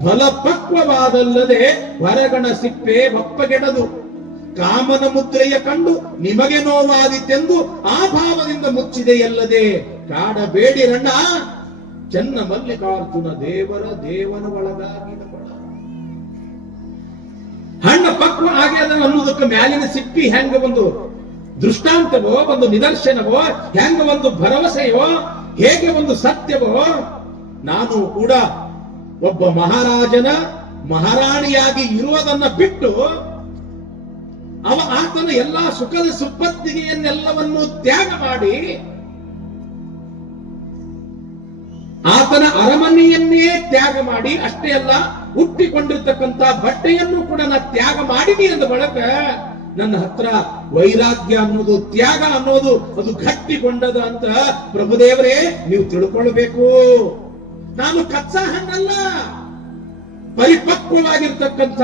ಫಲಪಕ್ವವಾದಲ್ಲದೆ ಹೊರಗಣ ಸಿಪ್ಪೆ ಬಪ್ಪಗೆಡದು ಕಾಮನ ಮುದ್ರೆಯ ಕಂಡು ನಿಮಗೆ ನೋವಾದಿತೆಂದು ಆ ಭಾವದಿಂದ ಮುಚ್ಚಿದೆಯಲ್ಲದೆ ಕಾಡಬೇಡಿರಣ್ಣ ಚನ್ನ ಮಲ್ಲಿಕಾರ್ಜುನ ದೇವನ ಒಳಗಾಗಿದ ಬಡ. ಹಣ್ಣು ಪಕ್ವ ಆಗ್ಯದ ಅನ್ನೋದಕ್ಕೆ ಮ್ಯಾಲಿನ ಸಿಪ್ಪಿ ಹೆಂಗ ಒಂದು ದೃಷ್ಟಾಂತವೋ, ಒಂದು ನಿದರ್ಶನವೋ, ಹೆಂಗ ಒಂದು ಭರವಸೆಯೋ, ಹೇಗೆ ಒಂದು ಸತ್ಯವೋ, ನಾನು ಕೂಡ ಒಬ್ಬ ಮಹಾರಾಜನ ಮಹಾರಾಣಿಯಾಗಿ ಇರುವುದನ್ನ ಬಿಟ್ಟು ಆತನ ಎಲ್ಲಾ ಸುಖದ ಸುಪ್ಪತ್ತಿಗೆಯನ್ನೆಲ್ಲವನ್ನು ತ್ಯಾಗ ಮಾಡಿ ಆತನ ಅರಮನೆಯನ್ನೇ ತ್ಯಾಗ ಮಾಡಿ, ಅಷ್ಟೇ ಅಲ್ಲ ಹುಟ್ಟಿಕೊಂಡಿರ್ತಕ್ಕಂಥ ಬಟ್ಟೆಯನ್ನು ಕೂಡ ನಾ ತ್ಯಾಗ ಮಾಡಿನಿ ಅಂದ ಬಳಕ ನನ್ನ ಹತ್ರ ವೈರಾಗ್ಯ ಅನ್ನೋದು, ತ್ಯಾಗ ಅನ್ನೋದು ಅದು ಗಟ್ಟಿಗೊಂಡದ ಅಂತ ಪ್ರಭುದೇವರೇ ನೀವು ತಿಳ್ಕೊಳ್ಬೇಕು. ನಾನು ಕಚ್ಚಾ ಹಣ್ಣಲ್ಲ, ಪರಿಪಕ್ವವಾಗಿರ್ತಕ್ಕಂಥ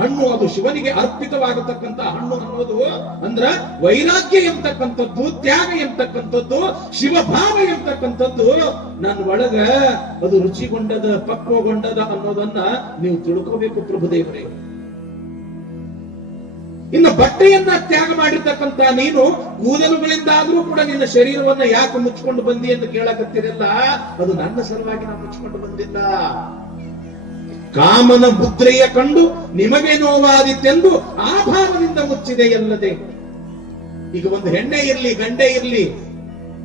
ಹಣ್ಣು, ಅದು ಶಿವನಿಗೆ ಅರ್ಪಿತವಾಗಿರ್ತಕ್ಕಂಥ ಹಣ್ಣು ಅನ್ನೋದು ಅಂದ್ರ ವೈರಾಗ್ಯ ಎಂಬತಕ್ಕಂಥದ್ದು, ತ್ಯಾಗ ಎಂಬತಕ್ಕಂಥದ್ದು, ಶಿವಭಾವ ಎಂಬತಕ್ಕಂಥದ್ದು ನನ್ನ ಒಳಗ ಅದು ರುಚಿಗೊಂಡದ, ಪಕ್ವಗೊಂಡದ ಅನ್ನೋದನ್ನ ನೀವು ತಿಳ್ಕೋಬೇಕು ಪ್ರಭುದೇವರೇ. ಇನ್ನು ಬಟ್ಟೆಯನ್ನ ತ್ಯಾಗ ಮಾಡಿರ್ತಕ್ಕಂಥ ನೀನು ಕೂದಲುಗಳಿಂದಾದ್ರೂ ಕೂಡ ನಿನ್ನ ಶರೀರವನ್ನ ಯಾಕೆ ಮುಚ್ಚಿಕೊಂಡು ಬಂದಿ ಅಂತ ಕೇಳಕತ್ತಿರಲ್ಲ, ಅದು ನನ್ನ ಸಲುವಾಗಿ ನಾನು ಮುಚ್ಚಿಕೊಂಡು ಬಂದಿಲ್ಲ. ಕಾಮನ ಮುದ್ರೆಯ ಕಂಡು ನಿಮಗೆ ನೋವಾದಿತ್ತೆಂದು ಆ ಭಾವದಿಂದ ಮುಚ್ಚಿದೆಯಲ್ಲದೆ. ಈಗ ಒಂದು ಹೆಣ್ಣೆ ಇರ್ಲಿ ಗಂಡೆ ಇರ್ಲಿ,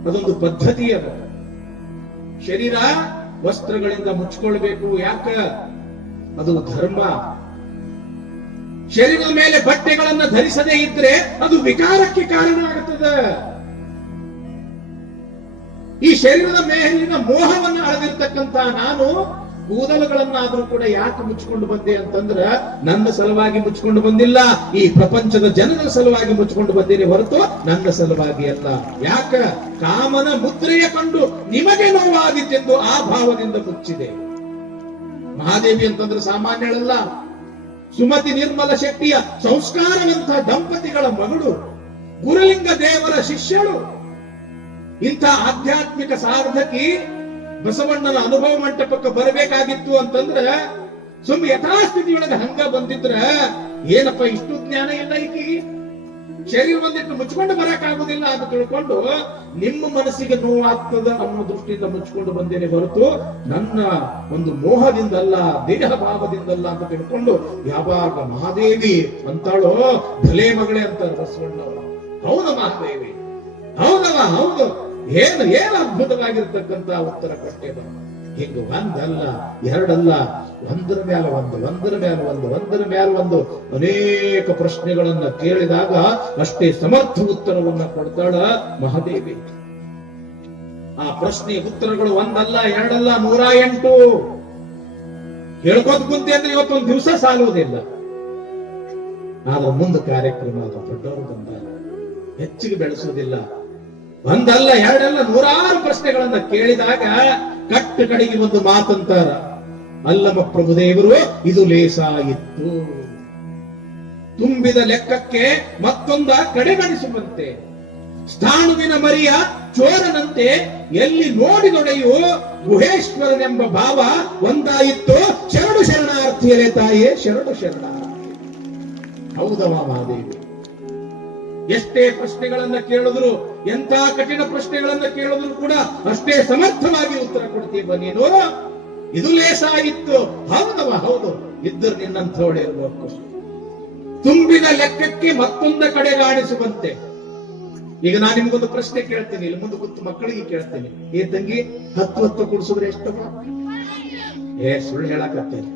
ಅದೊಂದು ಪದ್ಧತಿ ಅದ. ಶರೀರ ವಸ್ತ್ರಗಳಿಂದ ಮುಚ್ಕೊಳ್ಬೇಕು, ಯಾಕ? ಅದು ಧರ್ಮ. ಶರೀರದ ಮೇಲೆ ಬಟ್ಟೆಗಳನ್ನ ಧರಿಸದೇ ಇದ್ರೆ ಅದು ವಿಕಾರಕ್ಕೆ ಕಾರಣ ಆಗುತ್ತದೆ. ಈ ಶರೀರದ ಮೇಲಿನ ಮೋಹವನ್ನು ಅಳೆದಿರ್ತಕ್ಕಂಥ ನಾನು ಕೂದಲುಗಳನ್ನಾದ್ರೂ ಕೂಡ ಯಾಕೆ ಮುಚ್ಚಿಕೊಂಡು ಬಂದೆ ಅಂತಂದ್ರ ನನ್ನ ಸಲುವಾಗಿ ಮುಚ್ಚಿಕೊಂಡು ಬಂದಿಲ್ಲ, ಈ ಪ್ರಪಂಚದ ಜನರ ಸಲುವಾಗಿ ಮುಚ್ಚಿಕೊಂಡು ಬಂದಿನಿ ಹೊರತು ನನ್ನ ಸಲುವಾಗಿ ಅಲ್ಲ. ಯಾಕ? ಕಾಮನ ಮುದ್ರೆಯ ಕಂಡು ನಿಮಗೆ ನೋವಾದಿತ್ತೆಂದು ಆ ಭಾವದಿಂದ ಮುಚ್ಚಿದೆ. ಮಹಾದೇವಿ ಅಂತಂದ್ರೆ ಸಾಮಾನ್ಯಳಲ್ಲ, ಸುಮತಿ ನಿರ್ಮಲ ಶೆಟ್ಟಿಯ ಸಂಸ್ಕಾರವಂತ ದಂಪತಿಗಳ ಮಗಳು, ಗುರುಲಿಂಗ ದೇವರ ಶಿಷ್ಯಳು. ಇಂಥ ಆಧ್ಯಾತ್ಮಿಕ ಸಾಧಕಿ ಬಸವಣ್ಣನ ಅನುಭವ ಮಂಟಪಕ್ಕೆ ಬರಬೇಕಾಗಿತ್ತು ಅಂತಂದ್ರ ಸುಮ್ಮನೆ ಯಥಾಸ್ಥಿತಿಯೊಳಗೆ ಹಂಗ ಬಂದಿದ್ರ ಏನಪ್ಪ ಇಷ್ಟು ಜ್ಞಾನ ಇಲ್ಲ ಈಕಿಗೆ, ಶರೀರ ಬಂದಿಟ್ಟು ಮುಚ್ಕೊಂಡು ಬರಕಾಗುದಿಲ್ಲ ಅಂತ ತಿಳ್ಕೊಂಡು ನಿಮ್ಮ ಮನಸ್ಸಿಗೆ ನೋವಾಗ್ತದ ಅನ್ನೋ ದೃಷ್ಟಿಯಿಂದ ಮುಚ್ಕೊಂಡು ಬಂದೇನೆ ಹೊರತು ನನ್ನ ಒಂದು ಮೋಹದಿಂದಲ್ಲ, ದೇಹ ಭಾವದಿಂದಲ್ಲ ಅಂತ ತಿಳ್ಕೊಂಡು ಯಾವಾಗ ಮಹಾದೇವಿ ಅಂತಾಳೋ ಭಲೆ ಮಗಳೇ ಅಂತಾರೆ ಬಸವಣ್ಣವರು. ಹೌದ ಮಹಾದೇವಿ, ಹೌದವ, ಹೌದು. ಏನು ಅದ್ಭುತವಾಗಿರ್ತಕ್ಕಂಥ ಉತ್ತರ ಕೊಟ್ಟೇವ. ಹಿಂಗ ಒಂದಲ್ಲ ಎರಡಲ್ಲ, ಒಂದರ ಮೇಲೆ ಒಂದು ಅನೇಕ ಪ್ರಶ್ನೆಗಳನ್ನ ಕೇಳಿದಾಗ ಅಷ್ಟೇ ಸಮರ್ಥ ಉತ್ತರವನ್ನ ಕೊಡ್ತಾಳ ಮಹಾದೇವಿ. ಆ ಪ್ರಶ್ನೆಯ ಉತ್ತರಗಳು ಒಂದಲ್ಲ ಎರಡಲ್ಲ 108 ಹೇಳ್ಕೋತ ಕುಂತೆ ಅಂದ್ರೆ ಇವತ್ತೊಂದು ದಿವಸ ಸಾಲುವುದಿಲ್ಲ. ಆದ್ರೆ ಮುಂದೆ ಕಾರ್ಯಕ್ರಮ ದೊಡ್ಡವರು ಬಂದಾಗ ಹೆಚ್ಚಿಗೆ ಬೆಳೆಸೋದಿಲ್ಲ. ಒಂದಲ್ಲ ಎರಡಲ್ಲ 106 ಪ್ರಶ್ನೆಗಳನ್ನ ಕೇಳಿದಾಗ ಕಟ್ಟು ಕಡೆಗೆ ಒಂದು ಮಾತಂತಾರ, ಅಲ್ಲಮ ಪ್ರಭುದೇವರು ಇದು ಲೇಸಾಯಿತ್ತು, ತುಂಬಿದ ಲೆಕ್ಕಕ್ಕೆ ಮತ್ತೊಂದ ಕಡೆಗಣಿಸುವಂತೆ, ಸ್ಥಾಣುವಿನ ಮರಿಯ ಚೋರನಂತೆ ಎಲ್ಲಿ ನೋಡಿದೊಡೆಯು ಗುಹೇಶ್ವರನೆಂಬ ಭಾವ ಒಂದಾಯಿತ್ತು. ಶರಣು ಶರಣಾರ್ಥಿಯರೇ ತಾಯೇ, ಶರಣು ಶರಣಾರ್ಥಿ. ಹೌದವ ಮಹಾದೇವಿ, ಎಷ್ಟೇ ಪ್ರಶ್ನೆಗಳನ್ನ ಕೇಳಿದ್ರು, ಎಂತ ಕಠಿಣ ಪ್ರಶ್ನೆಗಳನ್ನ ಕೇಳಿದ್ರು ಕೂಡ ಅಷ್ಟೇ ಸಮರ್ಥವಾಗಿ ಉತ್ತರ ಕೊಡ್ತೀವ ನೀನು. ಇದು ಲೇಸಾಗಿತ್ತು. ಹೌದವ, ಹೌದು, ಇದ್ದರು ನಿನ್ನಂಥವಳೆ ಇರಬೇಕು. ತುಂಬಿದ ಲೆಕ್ಕಕ್ಕೆ ಮತ್ತೊಂದ ಕಡೆಗಾಣಿಸುವಂತೆ. ಈಗ ನಾನು ನಿಮ್ಗೊಂದು ಪ್ರಶ್ನೆ ಕೇಳ್ತೀನಿ, ಇಲ್ಲಿ ಮುಂದೆ ಕೂತು ಮಕ್ಕಳಿಗೆ ಕೇಳ್ತೀನಿ. ಏ ತಂಗಿ, 10 ಕುಡಿಸಿದ್ರೆ ಎಷ್ಟವ? ಸುಳ್ಳು ಹೇಳಕತ್ತೇನೆ.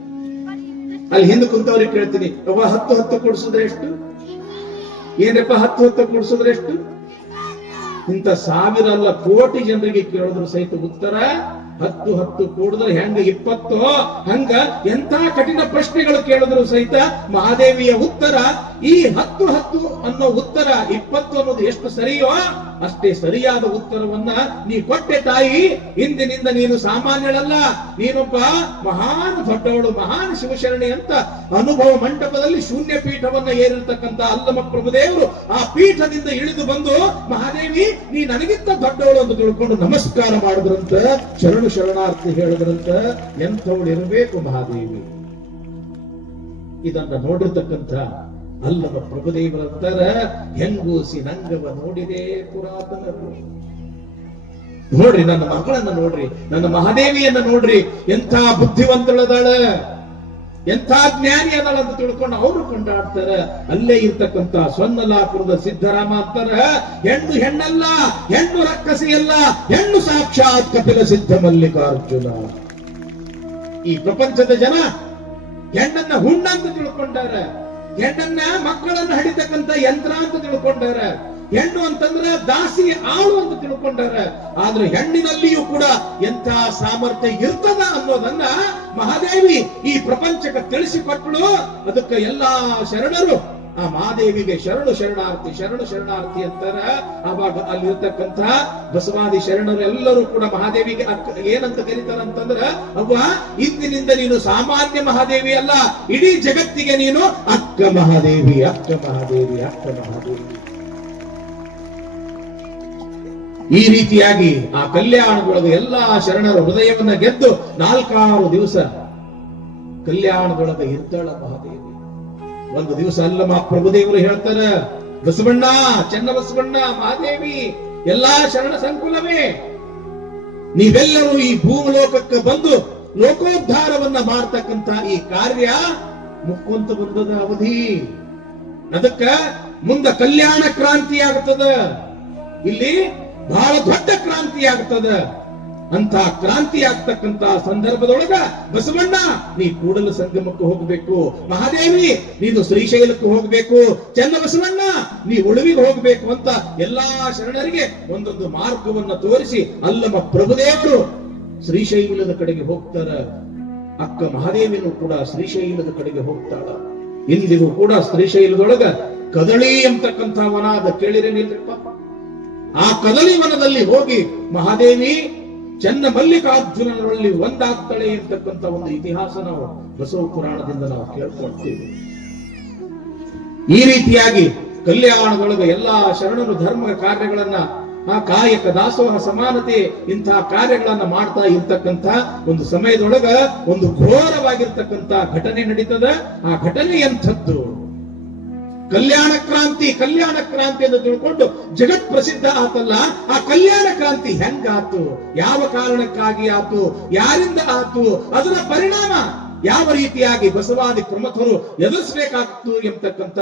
ಅಲ್ಲಿ ಹಿಂದೆ ಕುಂತವ್ರಿಗೆ ಕೇಳ್ತೀನಿ, 10 ಕುಡಿಸಿದ್ರೆ ಎಷ್ಟು? ಏನಪ್ಪ 10 ಕುಡಿಸಿದ್ರೆ ಎಷ್ಟು? ಇಂಥ 1000 ಅಲ್ಲ, ಕೋಟಿ ಜನರಿಗೆ ಕೇಳಿದ್ರು ಸಹಿತ ಉತ್ತರ 10 ಕೂಡಿದ್ರೆ ಹೆಂಗ 20? ಹಂಗ ಎಂತ ಕಠಿಣ ಪ್ರಶ್ನೆಗಳು ಕೇಳಿದ್ರು ಸಹಿತ ಮಹಾದೇವಿಯ ಉತ್ತರ ಈ 10 ಅನ್ನೋ ಉತ್ತರ 20 ಅನ್ನೋದು ಎಷ್ಟು ಸರಿಯೋ ಅಷ್ಟೇ ಸರಿಯಾದ ಉತ್ತರವನ್ನ ನೀ ಕೊಟ್ಟೆ ತಾಯಿ. ಇಂದಿನಿಂದ ನೀನು ಸಾಮಾನ್ಯಳಲ್ಲ, ನೀನೊಬ್ಬ ಮಹಾನ್ ದೊಡ್ಡವಳು, ಮಹಾನ್ ಶಿವಶರಣಿ ಅಂತ ಅನುಭವ ಮಂಟಪದಲ್ಲಿ ಶೂನ್ಯ ಪೀಠವನ್ನ ಏರಿರ್ತಕ್ಕಂಥ ಅಲ್ಲಮ ಪ್ರಭುದೇವರು ಆ ಪೀಠದಿಂದ ಇಳಿದು ಬಂದು, ಮಹಾದೇವಿ ನೀ ನನಗಿಂತ ದೊಡ್ಡವಳು ಅಂತ ತಿಳ್ಕೊಂಡು ನಮಸ್ಕಾರ ಮಾಡಿದ್ರಂತ, ಶರಣಾರ್ಥಿ ಹೇಳಿದ್ರಂತ. ಎಂಥವಳು ಇರಬೇಕು ಮಹಾದೇವಿ. ಇದನ್ನ ನೋಡಿರ್ತಕ್ಕಂಥ ಅಲ್ಲಮ ಪ್ರಭುದೇವರಂತರ ಹೆಂಗೂಸಿ ನಂಗವ ನೋಡಿದೆ ಪುರಾತನರು. ನೋಡ್ರಿ, ನನ್ನ ಮಗಳನ್ನ ನೋಡ್ರಿ, ನನ್ನ ಮಹಾದೇವಿಯನ್ನ ನೋಡ್ರಿ, ಎಂಥ ಬುದ್ಧಿವಂತಳದಾಳ, ಎಂಥ ಜ್ಞಾನಿ ಅದಳ ಅಂತ ತಿಳ್ಕೊಂಡು ಅವರು ಕೊಂಡಾಡ್ತಾರ. ಅಲ್ಲೇ ಇರ್ತಕ್ಕಂಥ ಸ್ವರ್ಣಲಾಪುರದ ಸಿದ್ದರಾಮ ಅಂತಾರ, ಹೆಣ್ಣು ಹೆಣ್ಣಲ್ಲ, ಹೆಣ್ಣು ರಕ್ಕಸಿ ಅಲ್ಲ, ಹೆಣ್ಣು ಸಾಕ್ಷಾತ್ ಕಪಿಲ ಸಿದ್ಧ ಮಲ್ಲಿಕಾರ್ಜುನ. ಈ ಪ್ರಪಂಚದ ಜನ ಹೆಣ್ಣನ್ನ ಹುಣ್ಣ ಅಂತ ತಿಳ್ಕೊಂಡಾರ, ಹೆಣ್ಣನ್ನ ಮಕ್ಕಳನ್ನ ಹಡಿತಕ್ಕಂಥ ಯಂತ್ರ ಅಂತ ತಿಳ್ಕೊಂಡಾರ, ಹೆಣ್ಣು ಅಂತಂದ್ರ ದಾಸಿ ಆಳು ಅಂತ ತಿಳ್ಕೊಂಡಾರ. ಆದ್ರೆ ಹೆಣ್ಣಿನಲ್ಲಿಯೂ ಕೂಡ ಎಂಥ ಸಾಮರ್ಥ್ಯ ಇರ್ತದ ಅನ್ನೋದನ್ನ ಮಹಾದೇವಿ ಈ ಪ್ರಪಂಚಕ್ಕೆ ತಿಳಿಸಿಕೊಟ್ಟಳು. ಅದಕ್ಕೆ ಎಲ್ಲಾ ಶರಣರು ಆ ಮಹಾದೇವಿಗೆ ಶರಣಾರ್ಥಿ ಅಂತಾರ. ಅವಾಗ ಅಲ್ಲಿರ್ತಕ್ಕಂಥ ಬಸವಾದಿ ಶರಣರು ಎಲ್ಲರೂ ಕೂಡ ಮಹಾದೇವಿಗೆ ಏನಂತ ಕರೀತಾರ ಅಂತಂದ್ರ, ಅವ್ವ ಇಂದಿನಿಂದ ನೀನು ಸಾಮಾನ್ಯ ಮಹಾದೇವಿ ಅಲ್ಲ, ಇಡೀ ಜಗತ್ತಿಗೆ ನೀನು ಅಕ್ಕ ಮಹಾದೇವಿ. ಈ ರೀತಿಯಾಗಿ ಆ ಕಲ್ಯಾಣದೊಳಗೆ ಎಲ್ಲಾ ಶರಣರ ಹೃದಯವನ್ನ ಗೆದ್ದು 4 ದಿವಸ ಕಲ್ಯಾಣದೊಳಗೆ ಇದ್ದಾಳ ಮಹಾದೇವಿ. ಒಂದು ದಿವಸ ಅಲ್ಲಮ ಪ್ರಭುದೇವರು ಹೇಳ್ತಾರ, ಬಸವಣ್ಣ, ಚನ್ನಬಸವಣ್ಣ, ಮಹಾದೇವಿ, ಎಲ್ಲಾ ಶರಣ ಸಂಕುಲವೇ, ನೀವೆಲ್ಲರೂ ಈ ಭೂಲೋಕಕ್ಕೆ ಬಂದು ಲೋಕೋದ್ಧಾರವನ್ನ ಮಾಡ್ತಕ್ಕಂಥ ಈ ಕಾರ್ಯ ಮುಕ್ಕೊಂತ ಬಂದದ ಅವಧಿ. ಅದಕ್ಕ ಮುಂದ ಕಲ್ಯಾಣ ಕ್ರಾಂತಿ ಆಗ್ತದ, ಇಲ್ಲಿ ಬಹಳ ದೊಡ್ಡ ಕ್ರಾಂತಿ ಆಗ್ತದ. ಅಂತ ಕ್ರಾಂತಿ ಆಗ್ತಕ್ಕಂತ ಸಂದರ್ಭದೊಳಗ ಬಸವಣ್ಣ ನೀ ಕೂಡಲ ಸಂಗಮಕ್ಕೆ ಹೋಗ್ಬೇಕು, ಮಹಾದೇವಿ ನೀನು ಶ್ರೀಶೈಲಕ್ಕೆ ಹೋಗ್ಬೇಕು, ಚನ್ನಬಸವಣ್ಣ ನೀ ಉಳುವಿಗೆ ಹೋಗ್ಬೇಕು ಅಂತ ಎಲ್ಲಾ ಶರಣರಿಗೆ ಒಂದೊಂದು ಮಾರ್ಗವನ್ನ ತೋರಿಸಿ ಅಲ್ಲಮ ಪ್ರಭುದೇವರು ಶ್ರೀಶೈಲದ ಕಡೆಗೆ ಹೋಗ್ತಾರ. ಅಕ್ಕ ಮಹಾದೇವಿನೂ ಕೂಡ ಶ್ರೀಶೈಲದ ಕಡೆಗೆ ಹೋಗ್ತಾಳ. ಇಂದಿಗೂ ಕೂಡ ಶ್ರೀಶೈಲದೊಳಗ ಕದಳಿ ಎಂಬತಕ್ಕಂಥ ವನ ಅದ, ಕೇಳಿರೇನಿಲ್ರಪ್ಪ? ಆ ಕದಳಿ ವನದಲ್ಲಿ ಹೋಗಿ ಮಹಾದೇವಿ ಚನ್ನ ಮಲ್ಲಿಕಾರ್ಜುನರಲ್ಲಿ ಒಂದಾಗ್ತಾಳೆ ಎಂತಕ್ಕಂಥ ಒಂದು ಇತಿಹಾಸ ನಾವು ಬಸವ ಪುರಾಣದಿಂದ ನಾವು ಕೇಳ್ಕೊಳ್ತೇವೆ. ಈ ರೀತಿಯಾಗಿ ಕಲ್ಯಾಣದೊಳಗೆ ಎಲ್ಲಾ ಶರಣರು ಧರ್ಮ ಕಾರ್ಯಗಳನ್ನ, ಆ ಕಾಯಕ ದಾಸೋಹ ಸಮಾನತೆ ಇಂತಹ ಕಾರ್ಯಗಳನ್ನ ಮಾಡ್ತಾ ಇರ್ತಕ್ಕಂಥ ಒಂದು ಸಮಯದೊಳಗ ಒಂದು ಘೋರವಾಗಿರ್ತಕ್ಕಂಥ ಘಟನೆ ನಡೀತದ. ಆ ಘಟನೆ ಎಂಥದ್ದು? ಕಲ್ಯಾಣ ಕ್ರಾಂತಿ ಎಂದು ತಿಳ್ಕೊಂಡು ಜಗತ್ ಪ್ರಸಿದ್ಧ ಆತಲ್ಲ. ಆ ಕಲ್ಯಾಣ ಕ್ರಾಂತಿ ಹೆಂಗಾತು, ಯಾವ ಕಾರಣಕ್ಕಾಗಿ ಆತು, ಯಾರಿಂದ ಆತು, ಅದರ ಪರಿಣಾಮ ಯಾವ ರೀತಿಯಾಗಿ ಬಸವಾದಿ ಪ್ರಮುಖರು ಎದುರಿಸಬೇಕಾಗ್ತು ಎಂಬತಕ್ಕಂಥ